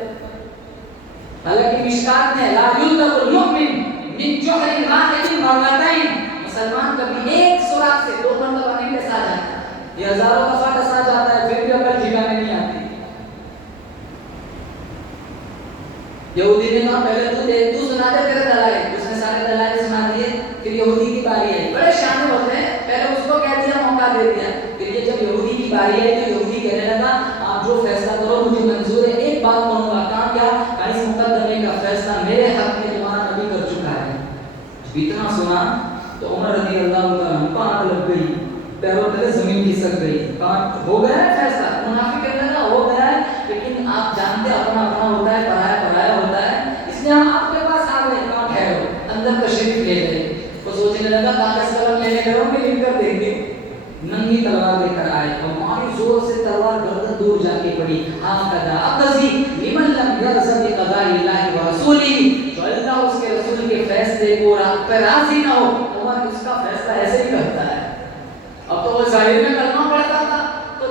حالانکہ مشکات میں لا یلدغ المؤمن من جحر واحد مرتين، مسلمان کبھی ایک سوراخ سے 2 مرتبہ نہیں ڈسا جاتا. یہ ہزاروں دفعہ ڈسا جاتا ہے پھر بھی عقل ٹھکانے نہیں آتی. یہودی نے کہا پہلے تو سنا دے تیرے دلائل. اس نے سارے دلائل سنا دیے. پھر یہودی کی باری آئی. بڑے شانے ہوتے ہیں، پہلے اس کو کہہ دیا، موقع دے دیا. پھر یہ جب یہودی کی باری آئی تو یہودی کہنے لگا آپ جو فیصلہ کرو مجھے منظور ہے، ایک بات کروں گا. کہاں کیا؟ اس مقدمے کا فیصلہ میرے حق میں تمہارا نبی کر چکا ہے. اتنا سنا تو عمر رضی اللہ عنہ کو آگ لگ گئی، پیروں تلے زمین کھسک گئی. کہا ہو گیا ہے فیصلہ. منافق کہنے لگا ہو گیا ہے، لیکن آپ جانتے اپنا اپنا ہوتا ہے، پرایا ہوتا ہے، اس لیے ہم آپ کے پاس آ گئے. کہاں ٹھہرو، اندر تشریف لے گئے. وہ سوچنے لگا کاغذ قلم لینے گئے ہوں گے، لکھ کر دیں گے. ننگی تلوار لے کر آئے اور ماری زور سے تلوار گردن دور جا کے پڑی. آقدا اقضی لمن لم یرضى بقضاء اللہ ورسولہ، جو اللہ اس کے رسول کے فیصلے کو پر راضی نہ ہو، عمر اس کا فیصلہ ایسے ہی کرتا ہے. اب تو وہ ظاہر میں کلمہ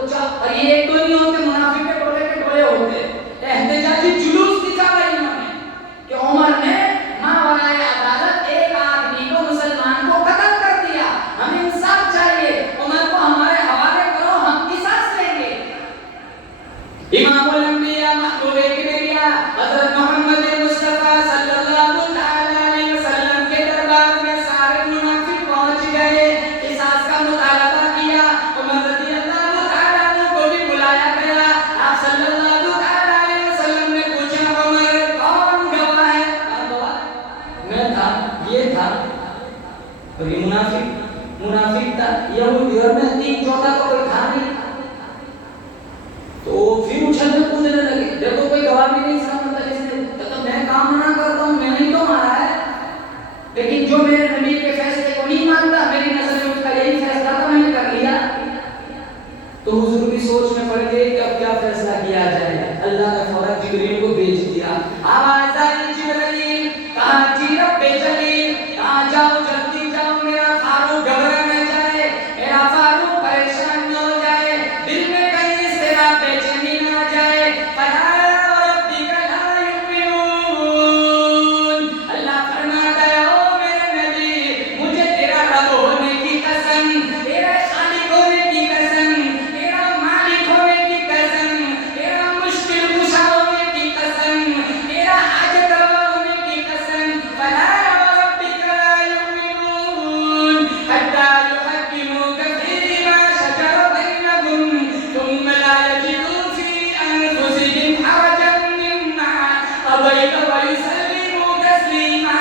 اور یہ ایک دو نہیں ہوتے، منافق کے ٹولے ہوتے، احتجاجی جلوس نکالا انہوں نے کہ عمر نے ماورائے عدالت ایک آدمی کو، مسلمان کو قتل کر دیا، ہمیں انصاف چاہیے، عمر کو ہمارے حوالے کرو، ہم قصاص لیں گے۔ امام الانبیاء محبوب کبریا حضرت محمد مصطفیٰ صلی اللہ علیہ وسلم کے دربار میں سارے منافق پہنچ گئے، قصاص کا مطالبہ کیا، عمر رضی اللہ عنہ کو بھی بلایا گیا۔ آپ صلی اللہ علیہ وسلم نے پوچھا عمر کون گواہ ہے؟ میں تھا، یہ تھا، اور یہ منافق تھا، یہودی، اور میں تین چوتھا کو کوئی تھا نہیں۔ تو پھر اچھلنے کودنے لگے، دیکھو کوئی گواہ بھی نہیں سامتا جس نے، تو میں کام نہ کرتا ہوں، میں نہیں تو مارا ہے، لیکن جو میرے نبی کے فیصلے کو نہیں مانتا، میری نظر میں اس کا یہی فیصلہ تھا، میں نے کر لیا۔ تو حضور بھی سوچ میں پڑ گئے کہ اب کیا فیصلہ کیا جائے۔ اللہ نے فوراً جبریل کو بھیج دیا، آواز آئی جبریل، کہا جی رب جلیل، کہا جاؤ جلدی جاؤ، میرا فاروق گھبرا نہ جائے، میرا فاروق پریشان نہ ہو جائے، دل میں کہیں اس طرح بے چینی نہ آ جائے۔ فلا وربک لا یؤمنون، اللہ فرماتا ہے او میرے نبی، مجھے تیرا رب ہونے کی قسم، تیرا خالق ہونے کی قسم، تیرا مالک ہونے کی قسم، تیرا مشکل کشا ہونے کی قسم، تیرا حاجت روا ہونے کی قسم، فلا وربک لا یؤمنون حتی یحکموک فیما شجر بینہم ثم لا یجدوا فی انفسہم حرجا مما قضیت ویسلموا تسلیما۔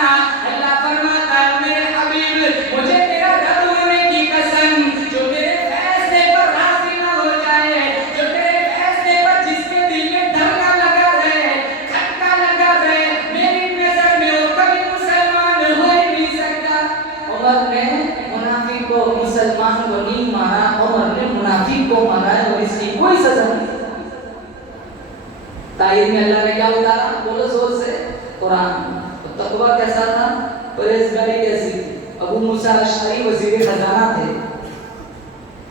اللہ فرماتا ہے میرے حبیب، مجھے تیرا رب ہونے کی قسم، جو تیرے فیصلے پر راضی نہ ہو جائے، جو تیرے فیصلے پر جس کے دل میں دھڑکا لگا رہے، کھٹکا لگا رہے، میری نظر میں وہ کبھی مسلمان ہو ہی نہیں سکتا۔ عمر نے منافق کو، مسلمان کو نہیں مارا، عمر نے منافق کو مارا ہے، اور اس کی کوئی سزا نہیں۔ تائید میں اللہ نے کیا اتارا؟ بولو زور سے، قرآن۔ تقویٰ کیسا تھا؟ پرہیزگاری کیسی تھی؟ ابو موسیٰ اشعری وزیر خزانہ تھے۔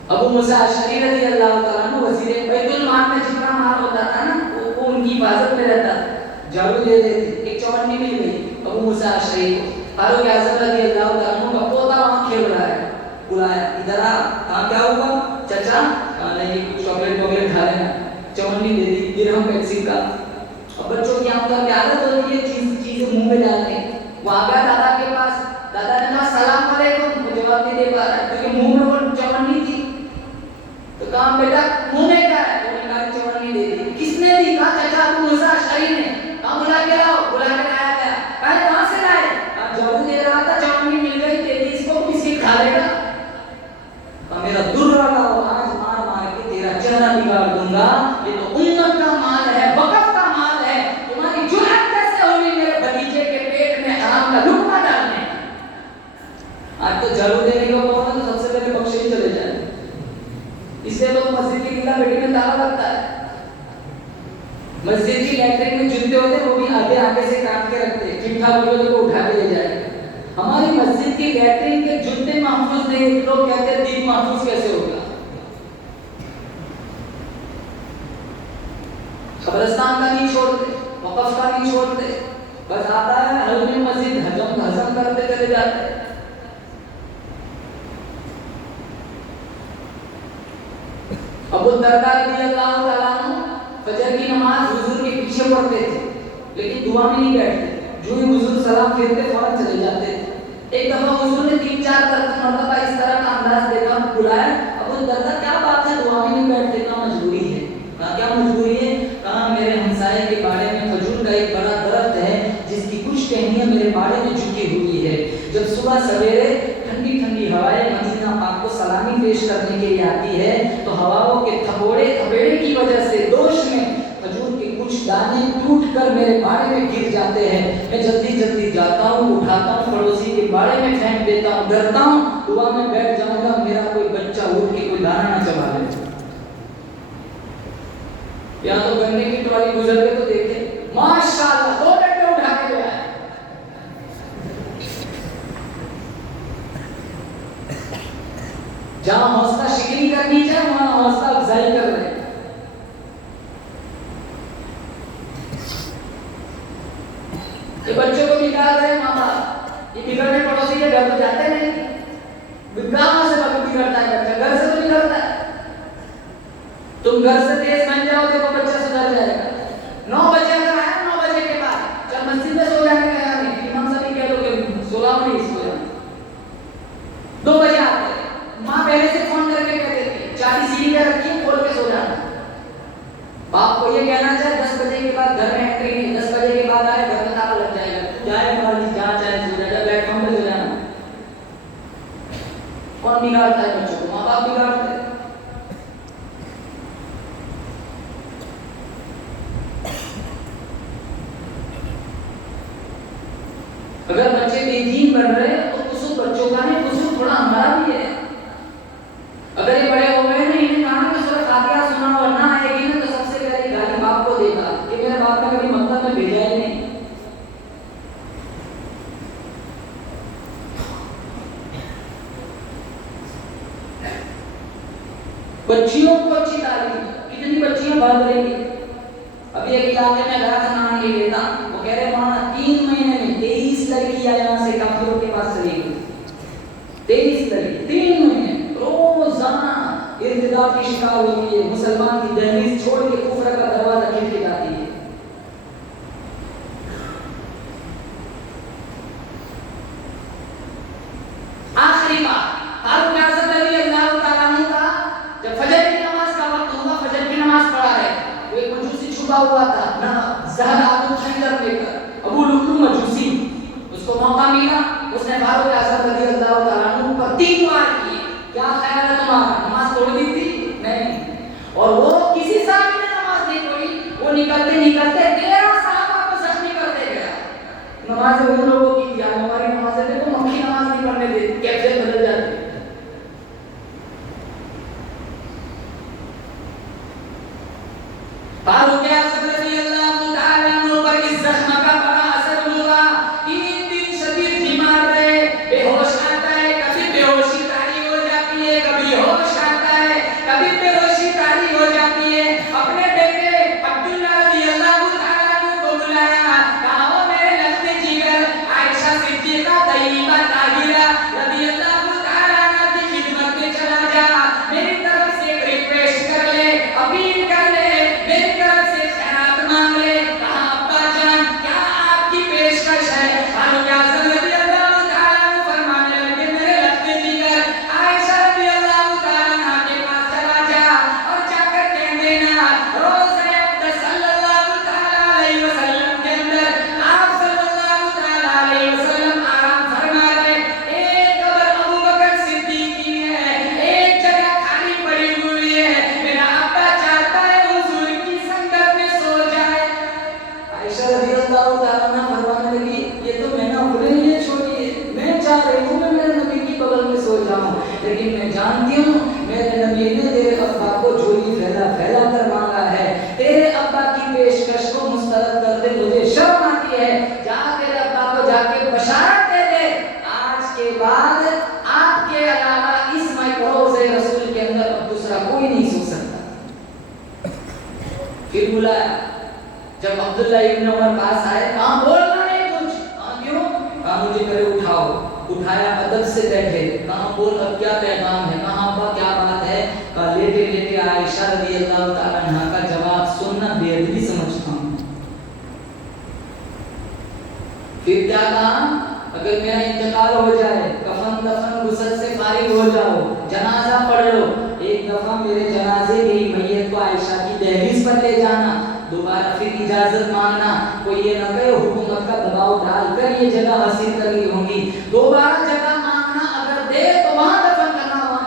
ابو موسیٰ اشعری رضی اللہ تعالیٰ عنہ وزیر بیت المال میں جتنا مال ہوتا تھا نا، وہ ان کی حفاظت میں رہتا تھا، جھاڑو دے دیتے۔ ایک چونی مل گئی ابو موسیٰ اشعری کو، فاروق اعظم رضی اللہ تعالیٰ عنہ کا پوتا وہاں کھیل رہا ہے، بلایا ادھر آ، کہاں کیا ہوا چچا؟ کہا نہیں کچھ چاکلیٹ کھا لینا، چونی دے دی، درہم پیسے کا۔ اب بچوں کی عام طور پہ عادت ہوتی ہے چیزیں منہ میں ڈالنے، وہ آ گیا دادا کے پاس، دادا نے کہا السلام علیکم، وہ جواب نہیں دے پا رہا کیونکہ منہ میں وہ چونی تھی۔ تو کہا بیٹا منہ میں کیا ہے؟ وہ نے کہا چونی دے دی۔ کس نے دی؟ کہا چچا ابو موسیٰ اشعری نے۔ کہا بلا کے لاؤ، بلا کے لایا گیا۔ کہا کہاں سے لائے؟ کہا جھاڑو دے رہا تھا، چونی مل گئی، تیری اس کو بسکٹ کھا لے گا۔ کہا میرا در رہا ہو، آج مار مار کے تیرا چہرہ بگاڑ دوں گا، یہ تو امت کا مال ہے، وقف کا مال ہے، تمہاری جرأت کیسے ہوئی میرے بھتیجے کے پیٹ میں حرام کا لقمہ ڈالنے؟ آج تو جھاڑو دینے کو کہو تو سب سے پہلے بخشے ہی چلے جائیں، اس لیے تو مسجد کی گلا بیٹی میں تالا لگتا ہے، مسجد کی لیٹرین میں جوتے ہوتے ہیں وہ بھی آدھے آگے سے کاٹ کے رکھتے ہیں، ٹھیک ٹھاک ہوگا تو اٹھا کے لے جائیں۔ ہماری مسجد کی لیٹرین کے جوتے محفوظ نہیں، لوگ کہتے ہیں دین محفوظ کیسے ہوگا؟ قبرستان کا نہیں چھوڑتے، وقف کا نہیں چھوڑتے، بس آتا ہے حلم مسجد ہضم کرتے چلے جاتے ہیں۔ ابو الدرداء رضی اللہ تعالیٰ عنہ فجر کی نماز حضور کے پیچھے پڑھتے تھے، لیکن دعا میں نہیں بیٹھتے، جو ہی حضور سلام پھیرتے فوراً چلے جاتے تھے۔ ایک دفعہ حضور نے 3-4 مرتبہ اس طرح کا انداز دیکھا، بلایا، ابو الدرداء کیا بات ہے دعا میں نہیں بیٹھتے؟ کہا مجبوری ہے۔ کہا کیا مجبوری ہے؟ کہا میرے ہمسائے کے باڑے میں کھجور کا ایک بڑا درخت ہے جس کی کچھ ٹہنیاں میرے باڑے میں جھکی ہوئی ہے، جب صبح سویرے ٹھنڈی ٹھنڈی ہوائیں مدینہ پاک کو سلامی پیش کرنے کے لیے آتی ہے تو ہواؤں کے تھپیڑے کی وجہ سے دوش میں کھجور کے کچھ دانے ٹوٹ کر میرے باڑے میں گر جاتے ہیں، میں جلدی جاتا ہوں، اٹھاتا ہوں، پڑوسی کے باڑے میں پھینک دیتا ہوں، ڈرتا ہوں دعا میں بیٹھ جاؤں گا میرا کوئی بچہ اٹھ کے کوئی دانہ نہ چبا لے۔ یا تو گنے کی ٹرالی گزر گئے تو دیکھیں ماشاءاللہ 2 ڈنڈے اٹھا کے لے آئے۔ جہاں حوصلہ شکنی کرنی چاہیے وہاں حوصلہ افزائی کر رہے ہیں. یہ بچوں کو بگاڑ رہے ہیں ماں باپ. یہ بگڑنے پڑوسی کے گھر تو جاتے نہیں. کہاں سے بگڑتا ہے بچہ؟ گھر سے تو بگڑتا ہے. تم گھر سے تیز بن جاؤ تو بچہ سدھر جائے گا. 9 بجے اگر آیا 9 بجے کے بعد جب مسجد میں سو جانے کا یاد نہیں. امام صاحب کہہ دو کہ 16 نہیں سو جانا. 2 بجے آتے ماں پہلے سے فون کر کے کہہ دیتی ہے چابی سیڑھی پہ رکھی ہے کھول کے سو جانا. باپ کو یہ کہنا چاہے 10 بجے کے بعد گھر میں انٹری نہیں. 10 بجے کے بعد آئے گھر میں تالا لگ جائے گا. جائے مرضی جہاں چاہے سو جائے. پلیٹ فارم پہ سو جانا. کون بگاڑتا ہے بچوں کو؟ ماں باپ بگاڑتے ہیں. اگر بچے بے دین بن رہے ہیں تو قصور بچوں کا نہیں، قصور تھوڑا ہمارا بھی ہے. اگر یہ بڑے ہو گئے نا انہیں کہا کہ سورہ فاتحہ سنا اور نہ آئے گی نا تو سب سے پہلے گالی باپ کو دے گا کہ میرے باپ نے کبھی مکتب میں بھیجا ہی نہیں. بچیوں کو اچھی تعلیم، کتنی بچیاں بھاگ رہی ہیں. ابھی ایک علاقے میں گیا تھا نام نہیں لیتا، وہ کہہ رہے وہاں 3 مہینے میں 23 لڑکیاں یہاں سے کافروں کے پاس چلی گئی. 23 لڑکی 3 مہینے روزانہ ارتداد کی شکار ہوتی ہے. مسلمان کی دہلیز چھوڑ کے کفر کا دروازہ کھٹکھٹاتی ہے. آخری بات فاروق اعظم رضی اللہ تعالیٰ عنہ کا جب فجر کی نماز کا وقت ہوا، فجر کی نماز پڑھا رہے تو ایک مجوسی چھپا ہوا تھا نا زہر آلود خنجر لے کر. ابو لؤلؤ مجوسی، اس کو موقع ملا، اس نے فاروق اعظم رضی اللہ تعالیٰ عنہ پر 3 وار کیے. کیا خیال ہے تمہارا؟ نماز توڑ دی تھی؟ نہیں. اور وہ کسی صحابی نے نماز نہیں توڑی. وہ نکلتے نکلتے 13 صحابہ کو زخمی کرتے گیا. نماز ان لوگوں کی تھی، ہماری نماز ہے وہ مکھی نماز نہیں پڑھنے دیتی، کیفیت بدل جاتی. فاروق اعظم رضی اللہ تعالیٰ عنہ پر اس زخم کا بڑا اثر ہوا. 3 دن شدید بیمار رہے. بے ہوش آتا ہے، کبھی بے ہوشی طاری ہو جاتی ہے، کبھی ہوش آتا ہے، کبھی بے ہوشی طاری ہو جاتی ہے. اپنے بیٹے عبداللہ رضی اللہ تعالیٰ عنہ کو بلایا، کہا وہ میرے لخت جگر عائشہ صدیقہ طیبہ طاہرہ رضی اللہ تعالیٰ عنہ کی خدمت میں چلا جا. میری طرف سے ایک ریکویسٹ کر لے، اپیل کر لے، میری طرف سے خیرات مانگ لے. کہا ابا جان کیا آپ کی پیشکش ہے؟ فاروق اعظم رضی اللہ تعالیٰ عنہ فرمانے لگے میرے لخت جگر عائشہ رضی اللہ تعالیٰ عنہ کے پاس چلا جا اور جا کر کہہ دینا روزہ اقدس صلی اللہ تعالیٰ علیہ وسلم کے اندر آپ صلی اللہ تعالیٰ علیہ وسلم آرام فرما رہے. ایک قبر ابو بکر صدیق کی ہے، ایک جگہ خالی پڑی ہوئی ہے. میرا ابا چاہتا ہے حضور کی سنگت میں سو جائے. عائشہ رضی اللہ تعالیٰ عنہ فرمانے لگی یہ تو میں نے اپنے لیے چھوڑی ہے، میں چاہ رہی ہوں میں میرے نبی کی بغل میں سو جاؤں، لیکن میں جانتی ہوں میرے نبی نے تیرے ابا کو جھولی پھیلا پھیلا کر مانگا ہے. تیرے ابا کی پیشکش کو مسترد کرتے مجھے شرم آتی ہے. جا تیرے ابا کو جا کے بشارت دے دے آج کے بعد آپ کے علاوہ اس محفوظ رسول کے اندر اب دوسرا کوئی نہیں سو سکتا. پھر بلایا. جب عبداللہ ابن عمر پاس آئے کہاں بولنا نہیں کچھ. کہاں کیوں؟ کہاں مجھے پہلے اٹھاؤ. اٹھایا، ادب سے بیٹھے. کہاں بول اب کیا پیغام ہے؟ کہاں ابا کیا بات ہے؟ کہا لیٹے لیٹے عائشہ رضی اللہ تعالیٰ عنہ کا جواب سننا بے ادبی سمجھتا ہوں. پھر کیا کہا؟ اگر میرا انتقال ہو جائے، کفن دفن غسل سے فارغ ہو جاؤ، جنازہ پڑھ لو، ایک دفعہ میرے جنازے کی میت کو عائشہ کی دہلیز پر لے جانا، دوبارہ پھر اجازت مانگنا. کوئی یہ نہ کہے حکومت کا دباؤ ڈال کر یہ جگہ حاصل کر لی ہوگی. دوبارہ جگہ مانگنا، اگر دے تو وہاں دفن کرنا، وہاں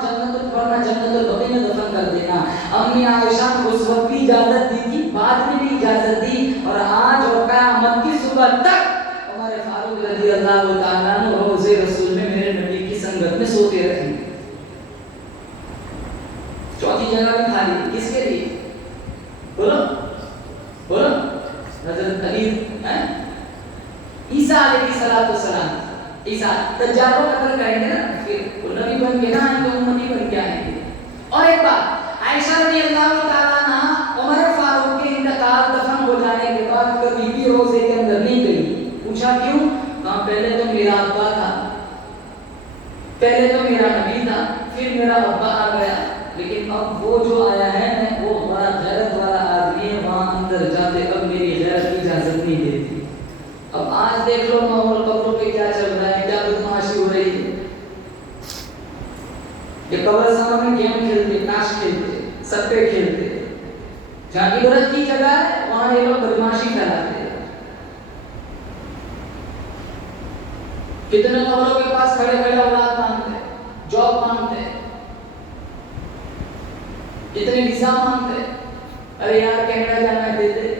جنت البقیع میں دفن کر دینا. امی عائشہ نے اس وقت بھی اجازت دی تھی، بعد میں بھی اجازت دی، اور آج اور قیامت کی صبح تک ہمارے فاروق رضی اللہ تعالیٰ عنہ روضے رسول میں میرے نبی کی سنگت میں سوتے رہیں. چوتھی جگہ بھی خالی کس کے لیے؟ بولو بولو. حضرت علی عیسیٰ علیہ السلام عیسیٰ دجال کو قتل کریں گے نا، پھر وہ نبی بن کے نہ آئیں گے، امتی بن کے آئیں گے۔ اور ایک بات، عائشہ رضی اللہ تعالیٰ عنہ عمر فاروق کے انتقال دفن ہو جانے کے بعد کبھی بھی روزے کے اندر نہیں گئی۔ پوچھا کیوں؟ کہا پہلے تو میرا ابا تھا، پہلے تو میرا نبی تھا، پھر میرا ابا آ گیا، لیکن اب وہ جو آیا ہے وہ بڑا غیرت والا آدمی ہے، وہاں اندر جاتے اب میری غیرت کی اجازت نہیں دیتی۔ اب آج دیکھ لو ماحول قبروں پہ کیا چل رہا ہے، کیا بدماشی ہو رہی ہے۔ یہ قبرستان میں گیم کھیلتے، تاش کھیلتے، سٹے کھیلتے، جہاں عبرت کی جگہ ہے وہاں یہ لوگ بدماشی پھیلاتے ہیں۔ کتنے قبروں کے پاس کھڑے کھڑے اولاد مانگتے، جاب مانگتے، کتنے ویزا مانگتے، ارے یار کینیڈا جانا ہے دے دے۔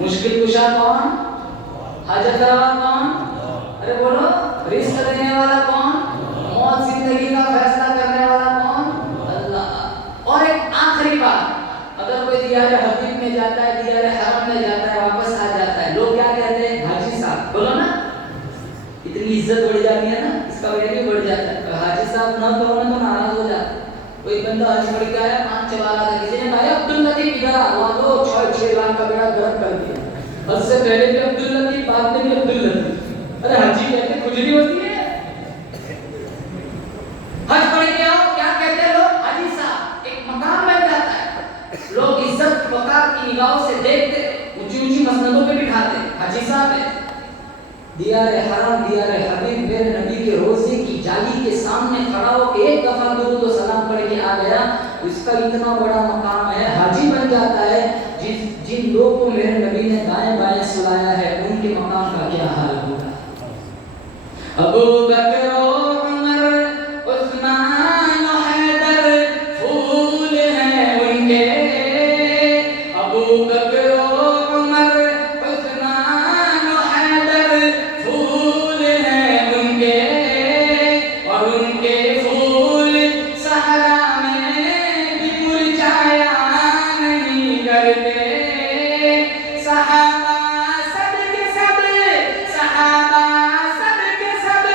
مشکل کشا کون؟ حاجت روا کون؟ ارے بولو، رزق دینے والا کون؟ موت زندگی کا فیصلہ کرنے والا کون؟ اللہ۔ اور ایک آخری بات، اگر کوئی دیار حبیب میں جاتا ہے، دیار حرم میں جاتا ہے، واپس آ جاتا ہے، لوگ کیا کہتے ہیں؟ حاجی صاحب، بولو نا، اتنی عزت بڑھ جاتی ہے نا، اس کا ویلیو بڑھ جاتا ہے۔ حاجی صاحب نہ کہو نا تو ناراض ہو جاتا ہے۔ کوئی بندہ حج پڑھ کے آیا، 5 چلا رہا تھا، کسی نے کہا عبداللطیف ادھر آ دو، 6 لاکھ کا بیڑا گرک کر دیا۔ حج سے پہلے بھی عبداللطیف، بعد میں بھی عبداللطیف۔ ارے حجی کہتے کھجلی ہوتی ہے، حج پڑھ کے آؤ، کیا کہتے ہیں لوگ؟ حاجی صاحب، ایک مقام بن جاتا ہے، لوگ عزت وقار کی نگاہوں سے دیکھتے، اونچی اونچی مسندوں پہ بٹھاتے، حاجی صاحب ہے۔ دیار حرم، دیار حبیب، میرے نبی کے روزے کی جالی کے سامنے کھڑا ہو کے ایک دفعہ درود و سلام پڑھ کے آ گیا، اس کا اتنا بڑا مقام ہے، حاجی بن جاتا ہے۔ جن لوگوں کو میرے نبی نے دائیں بائیں سلایا ہے، ان کے مقام کا کیا حال ہوگا؟ ابو بکر و عمر، عثمان و حیدر، پھول ہیں ان کے۔ ابو بکر و عمر، عثمان و حیدر، پھول ہیں ان کے، اور ان کے پھول صحرا میں بھی مرجھایا نہیں کرتے۔ صحابہ سب کے سب، صحابہ سب کے سب،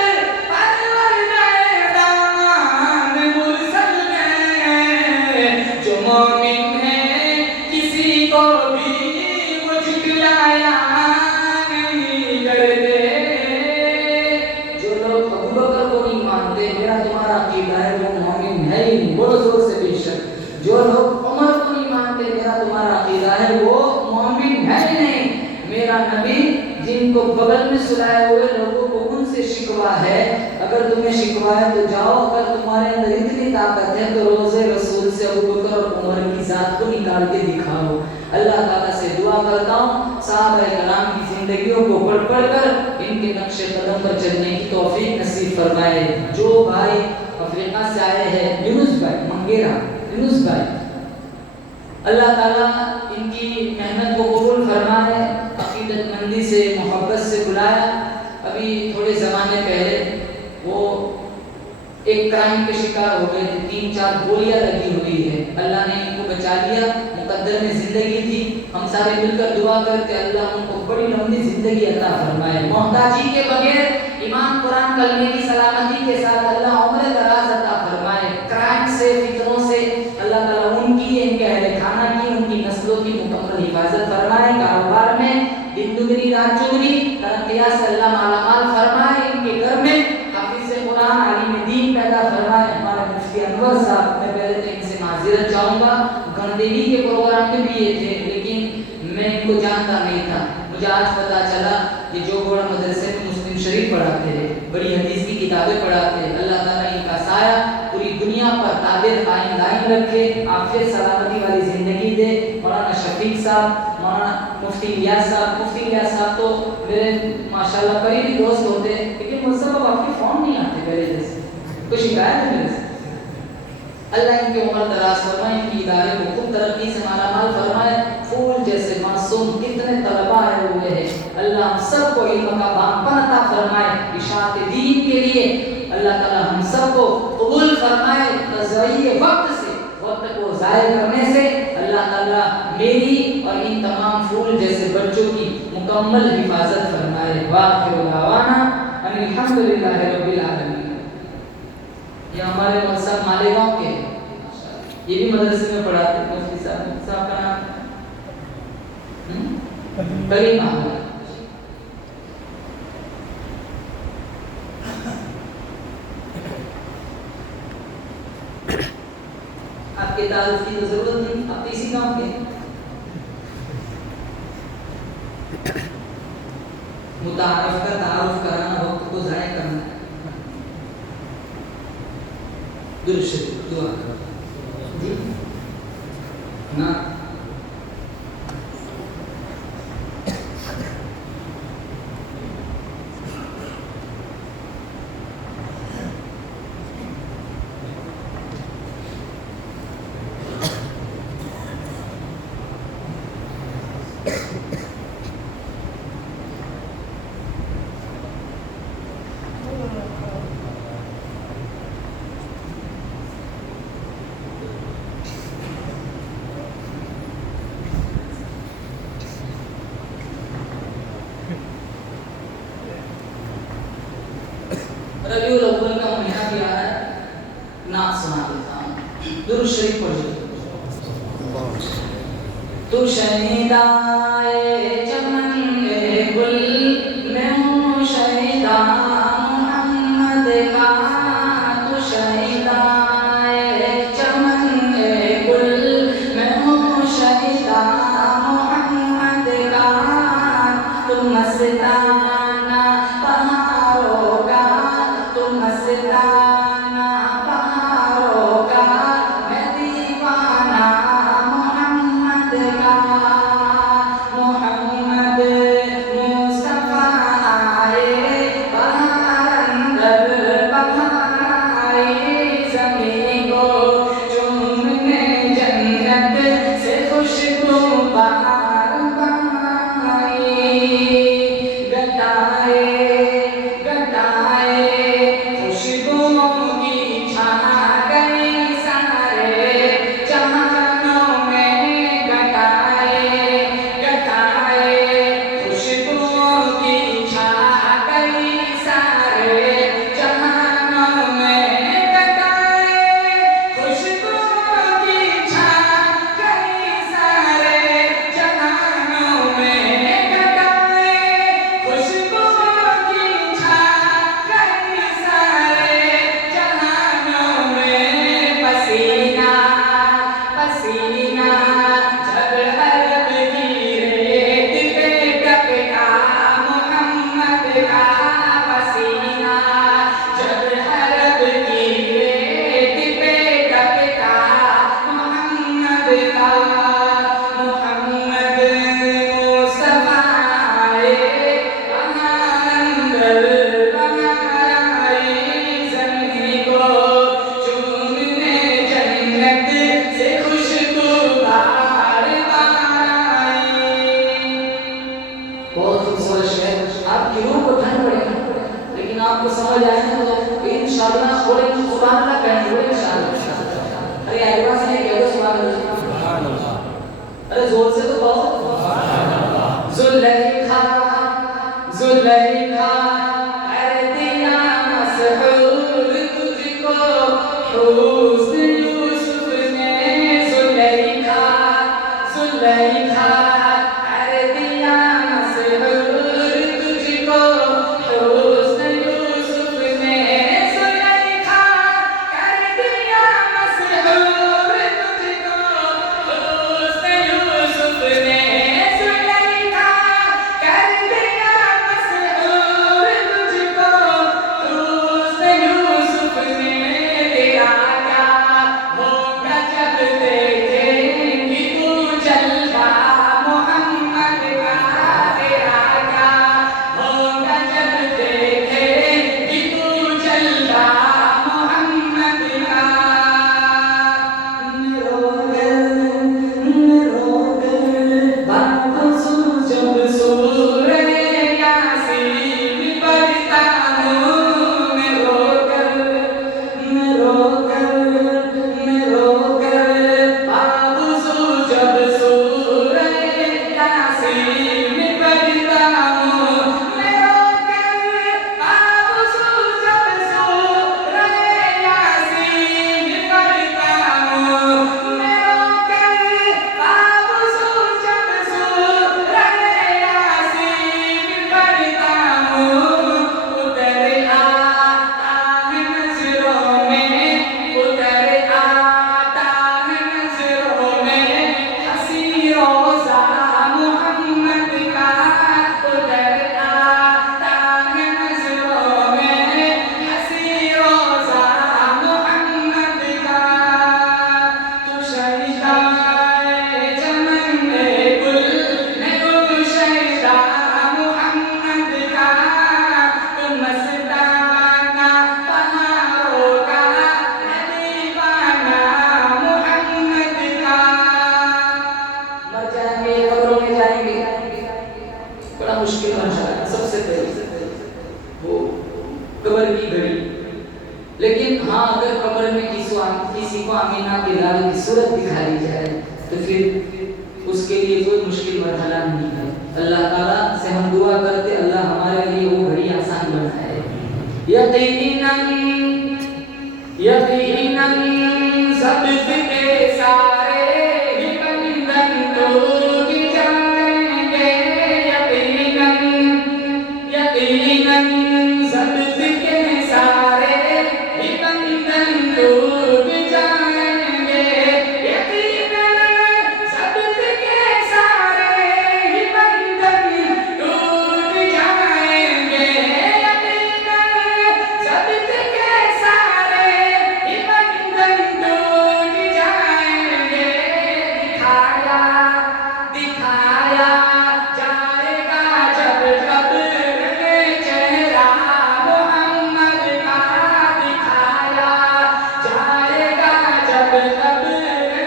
پرورده دامان مرسل میں، جو مومن ہے کسی کو بھی وہ جھٹلایا نہیں کرتے۔ جو لوگ ابو بکر کو نہیں مانتے، میرا تمہارا عقیدہ ہے وہ مومن ہے ہی نہیں، بولو زور سے بے شک۔ جو لوگ عمر کو نہیں مانتے، میرا تمہارا عقیدہ ہے وہ مومن ہے ہی نہیں۔ میرا نبی جن کو بغل میں سلائے ہوئے لوگوں کو ان سے شکوہ ہے، اگر تمہیں شکوہ ہے تو جاؤ، اگر تمہارے اندر اتنی طاقت ہے تو روزے رسول سے ابو بکر اور عمر کی ذات کو نکال کے دکھاؤ۔ اللہ تعالیٰ سے دعا کرتا ہوں صحابہ کرام کی زندگیوں کو پڑھ پڑھ کر ان کے نقش قدم پر چلنے کی توفیق نصیب فرمائے۔ جو بھائی افریقہ سے آئے ہیں، یونس بھائی منگیرا، یونس بھائی، اللہ تعالیٰ ان کی محنت کو قبول فرمائے، عقیدت مندی سے محبت سے بلایا۔ ابھی تھوڑے زمانے پہلے وہ ایک کرائم کے شکار ہو گئے تھے، 3-4 گولیاں لگی ہوئی ہے، اللہ نے ان کو بچا لیا، مقدر میں زندگی تھی۔ ہم سارے مل کر دعا کرتے اللہ ان کو بڑی لمبی زندگی عطا فرمائے، محتاجی کے بغیر ایمان قرآن کلمے کی سلامتی کے ساتھ اللہ عمر دراز عطا فرمائے۔ کرائم سے، فتنوں سے اللہ تعالیٰ ان کی، ان کے اہل خانہ کی، ان کی نسلوں کی مکمل حفاظت فرمائے۔ کاروبار میں دن دگنی رات چگنی ترقیات سے اللہ مالا مال فرمائے، ان کے گھر میں حافظ قرآن، عالم دین پیدا فرمائے۔ ہمارے مفتی انور صاحب، میں پہلے تو ان سے معذرت چاہوں گا، گندگی کے پروگرام میں بھی یہ تھے، لیکن میں ان کو جانتا نہیں تھا، مجھے آج پتا چلا کہ جو گوڑا مدرسے میں مسلم شریف پڑھاتے ہیں، بڑی حدیث کی کتابیں پڑھاتے ہیں، اللہ تعالیٰ ان کا سایہ پوری دنیا پر تعبیر قائم دائم رکھے، عافیت سلامتی والی زندگی دے۔ مولانا شفیق صاحب، مولانا مفتی الیاس صاحب تو میرے ماشاءاللہ قریبی دوست ہوتے ہیں، لیکن مجھ سے آپ کے فون نہیں آتے پہلے جیسے، کوئی شکایت ہے میرے سے؟ اللہ ان کی عمر دراز فرمائے، ان کی ادارے کو خوب ترقی سے مالا مال فرمائے، پھول جیسے معصوم کتنے طلباء آئے ہوئے ہیں، اللہ ہم سب کو علم کا بامپن عطا فرمائے اشاعت دین کے لیے، اللہ تعالی ہم سب کو قبول فرمائے، ضائع وقت سے، وقت کو ضائع کرنے سے اللہ اللہ تعالیٰ میری اور ان تمام پھول جیسے بچوں کی مکمل حفاظت فرمائے. وآخر دعوانا ان الحمد للہ رب العالمین. یہ ہمارے مدرسہ مالیگاؤں کے ہیں. یہ بھی مدرسے میں پڑھاتے ہیں. مفتی صاحب کا نام کریم احمد. آپ کے تعارف کی تو ضرورت نہیں, آپ اسی کام کے متعارف کا تعارف کرانا وقت کو ضائع کرنا. درود شریف دعا جی نا. ربیع الاول کا مہینہ بھی آ رہا ہے. نعت سنا دیتا ہوں. درود شریف پڑھیے. تو شہیدائے چمن گل میں ہوں شہیدا محمد کا. تو شہیدائے چمن گل میں ہوں شہیدا محمد کا. تو مستانہ پہاڑوں کا, تو مستانہ پہاڑوں کا, میں دیوانہ محمد کا. محمد مصطفیٰ آئے بہار اندر بہار آئی. زمین کو چومنے جنت سے خوشبو بہار بہار آئی. گٹائے گٹائے خوشبوؤں کی چھا گئی سارے جہانوں میں. گٹائے گٹائے خوشبوؤں کی چھا گئی سارے جہانوں میں. گٹائے خوشبوؤں کی چھا گئی سارے جہانوں میں. گٹائے خوشبوؤں کی چھا گئی سارے جہانوں میں. پسینہ پسینہ جب عرب کی ریت پہ ٹپکا محمد کا. پسینہ جب عرب کی ریت پہ ٹپکا محمد کا. محمد مصطفیٰ آئے بہار اندر بہار آئی. زمین کو چومنے جنت سے خوشبو بہار بہار آئی. بہت خوبصورت شعر. آپ کی روح کو ٹھنڈ پڑے گا, لیکن آپ کو سمجھ آئے نا تو انشاءاللہ بولے سبحان اللہ کہیں گے. انشاءاللہ. ارے آئے پاس نہیں کہہ دو سبحان اللہ. ارے زور سے تو بہت. زلیخا زلیخا کر دیا مسحور تجھ کو حسن یوسف نے. زلیخا زلیخا کر دیا مسحور تجھ کو حسن یوسف نے. زلیخا کر دیا مسحور تجھ کو حسن یوسف نے. زلیخا کر دیا مسحور پہنچایا سب سے پہلے وہ قبر کی گھڑی. لیکن ہاں اگر قبر میں کسی کو آمینہ بلال کی صورت دکھائی جائے تو پھر اس کے لیے کوئی مشکل مرحلہ نہیں ہے. اللہ تعالیٰ سے ہم دعا کرتے اللہ ہمارے لیے وہ گھڑی آسان بنائے. یقیناً سب کے سارے ہی بندھن ٹوٹ جائیں گے. یقیناً سب کے سارے ہی بندھن ٹوٹ جائیں گے. یقیناً سب کے سارے ہی بندھن ٹوٹ جائیں گے. یقیناً سب کے سارے ہی بندھن ٹوٹ جائیں گے. دکھایا جائے گا جب قبر میں چہرہ محمد کا. دکھایا جائے گا جب قبر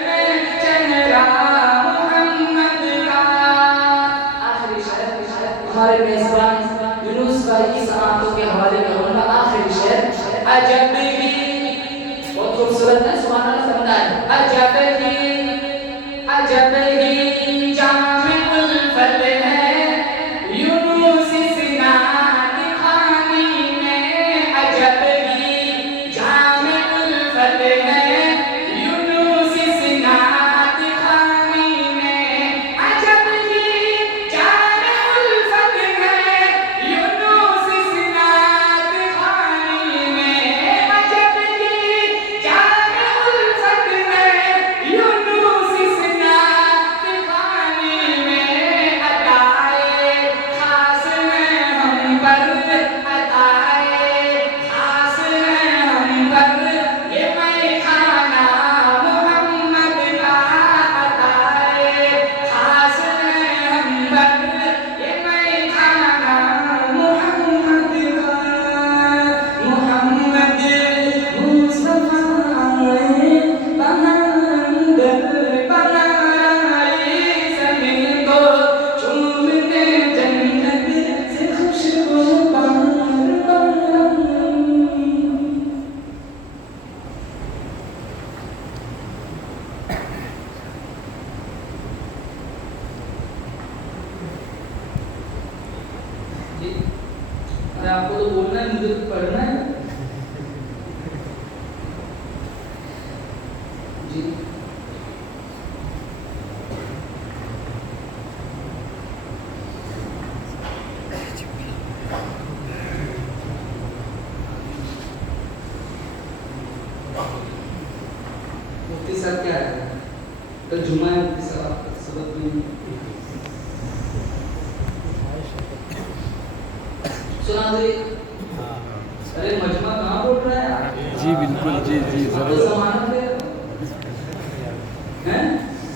میں چہرہ محمد کا. آخری شعر ہمارے میزبان یونس بھائی کی سماعتوں کے حوالے کروں گا. آخری شعر عجب ہی بہت خوبصورت ہے. سبحان اللہ بندہ ہے. عجب ہی جامع الفت ہے یونس اس نعت خوانی میں. عجب ہی جامع الفت ہے یونس اس نعت خوانی میں. عجب ہی جامع الفت ہے یونس اس نعت خوانی میں. عجب ہی جامع الفت ہے یونس اس نعت خوانی میں. عطائے خاص ہے ہم پر عطائے خاص ہے ہم پر یہ میخانہ محمد کا. عطائے خاص ہے ہم پر یہ میخانہ محمد کا. محمد مصطفیٰ بہندر بنائے زمین کو چومنے جنت سے خوشبو بار بار. جی ارے آپ کو تو بولنا ہے مجھے تو پڑھنا ہے. جی مفتی صاحب کیا ہے تو جمعہ ہے. مفتی صاحب سبق نہیں سنا دے. ارے مجمع کہاں بول رہا ہے یار؟ جی بالکل جی جی ضرور ضرور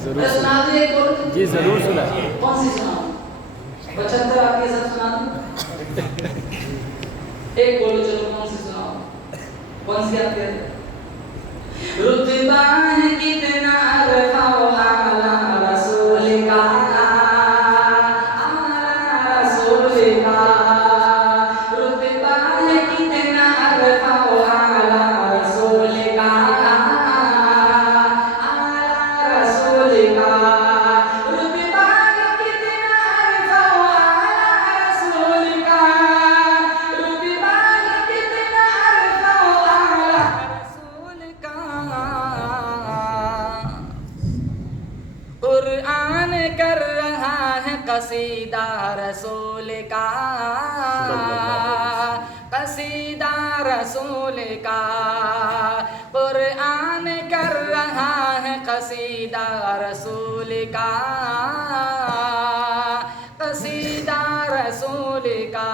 ضرور سنا دے. ایک بول جی ضرور سنا. کون سی سناؤں؟ 75 آپ کے سب سنا دوں. ایک بولو چلو کون سی سناؤ. کون سی آپ کہتے ہیں؟ رتبہ ہے کتنا عرفہ و اعلیٰ رسول کا. اعلیٰ رسول کا. رتبہ ہے کتنا عرفہ و اعلیٰ رسول کا. اعلیٰ رسول کا. رتبہ ہے کتنا عرفہ و اعلیٰ رسول کا. رتبہ ہے کتنا عرفہ و اعلیٰ رسول کا. قرآن کر رہا ہے قصیدہ رسول کا. قصیدہ رسول کا. قرآن کر رہا ہے قصیدہ رسول کا. قصیدہ رسول کا.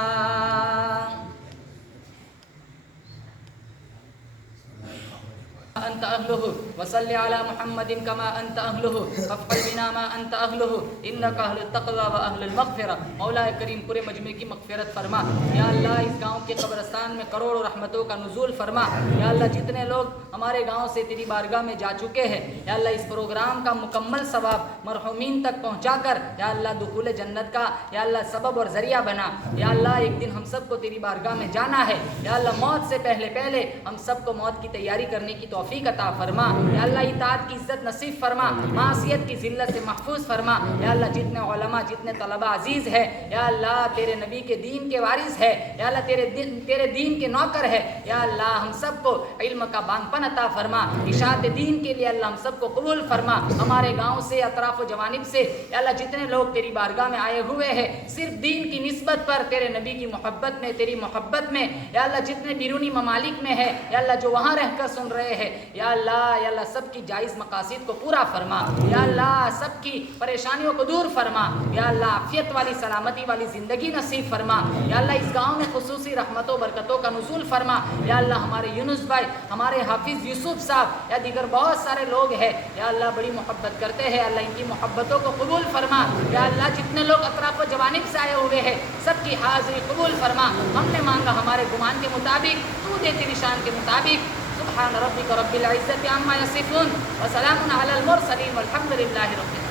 أنت أهله وصل على محمد كما أنت أهله فافعل بنا ما أنت أهله إنك أهل التقوى وأهل المغفرة. مولا کریم پورے مجمع کی مغفرت فرما. یا اللہ اس گاؤں کے قبرستان میں کروڑوں رحمتوں کا نزول فرما. یا اللہ جتنے لوگ ہمارے گاؤں سے تیری بارگاہ میں جا چکے ہیں یا اللہ اس پروگرام کا مکمل ثواب مرحومین تک پہنچا کر یا اللہ دخول جنت کا یا اللہ سبب اور ذریعہ بنا۔ یا اللہ ایک دن ہم سب کو تیری بارگاہ میں جانا ہے، یا اللہ موت سے پہلے پہلے ہم سب کو موت کی تیاری کرنے کی توفیق عطا فرما۔ یا اللہ اطاعت کی عزت نصیب فرما، معصیت کی ذلت سے محفوظ فرما۔ یا اللہ جتنے علماء جتنے طلباء عزیز ہے یا اللہ تیرے نبی کے دین کے وارث ہے، یا اللہ تیرے دین کے نوکر ہے، یا اللہ ہم سب کو علم کا بانگ پن عطا فرما، اشاعت دین کے لیے اللہ ہم سب کو قبول فرما۔ ہمارے گاؤں سے اطراف و جوانب سے یا اللہ جتنے لوگ تیری بارگاہ میں آئے ہوئے ہیں صرف دین کی نسبت پر تیرے نبی کی محبت میں تیری محبت میں، یا اللہ جتنے بیرونی ممالک میں ہے یا اللہ جو وہاں رہ کر سن رہے ہیں یا اللہ سب کی جائز مقاصد کو پورا فرما، یا اللہ سب کی پریشانیوں کو دور فرما، یا اللہ عافیت والی سلامتی والی زندگی نصیب فرما۔ یا اللہ اس گاؤں میں خصوصی رحمتوں و برکتوں کا نزول فرما۔ یا اللہ ہمارے یونس بھائی، ہمارے حافظ یوسف صاحب یا دیگر بہت سارے لوگ ہیں یا اللہ بڑی محبت کرتے ہیں، اللہ ان کی محبتوں کو قبول فرما۔ یا اللہ جتنے لوگ اطراف و جوانب سے آئے ہوئے ہیں سب کی حاضری قبول فرما۔ ہم نے مانگا ہمارے گمان کے مطابق، تو دے تیری شان کے مطابق۔ سبحان ربک رب العزت عما یصفون وسلام علی المرسلین والحمد للہ رب العالمین۔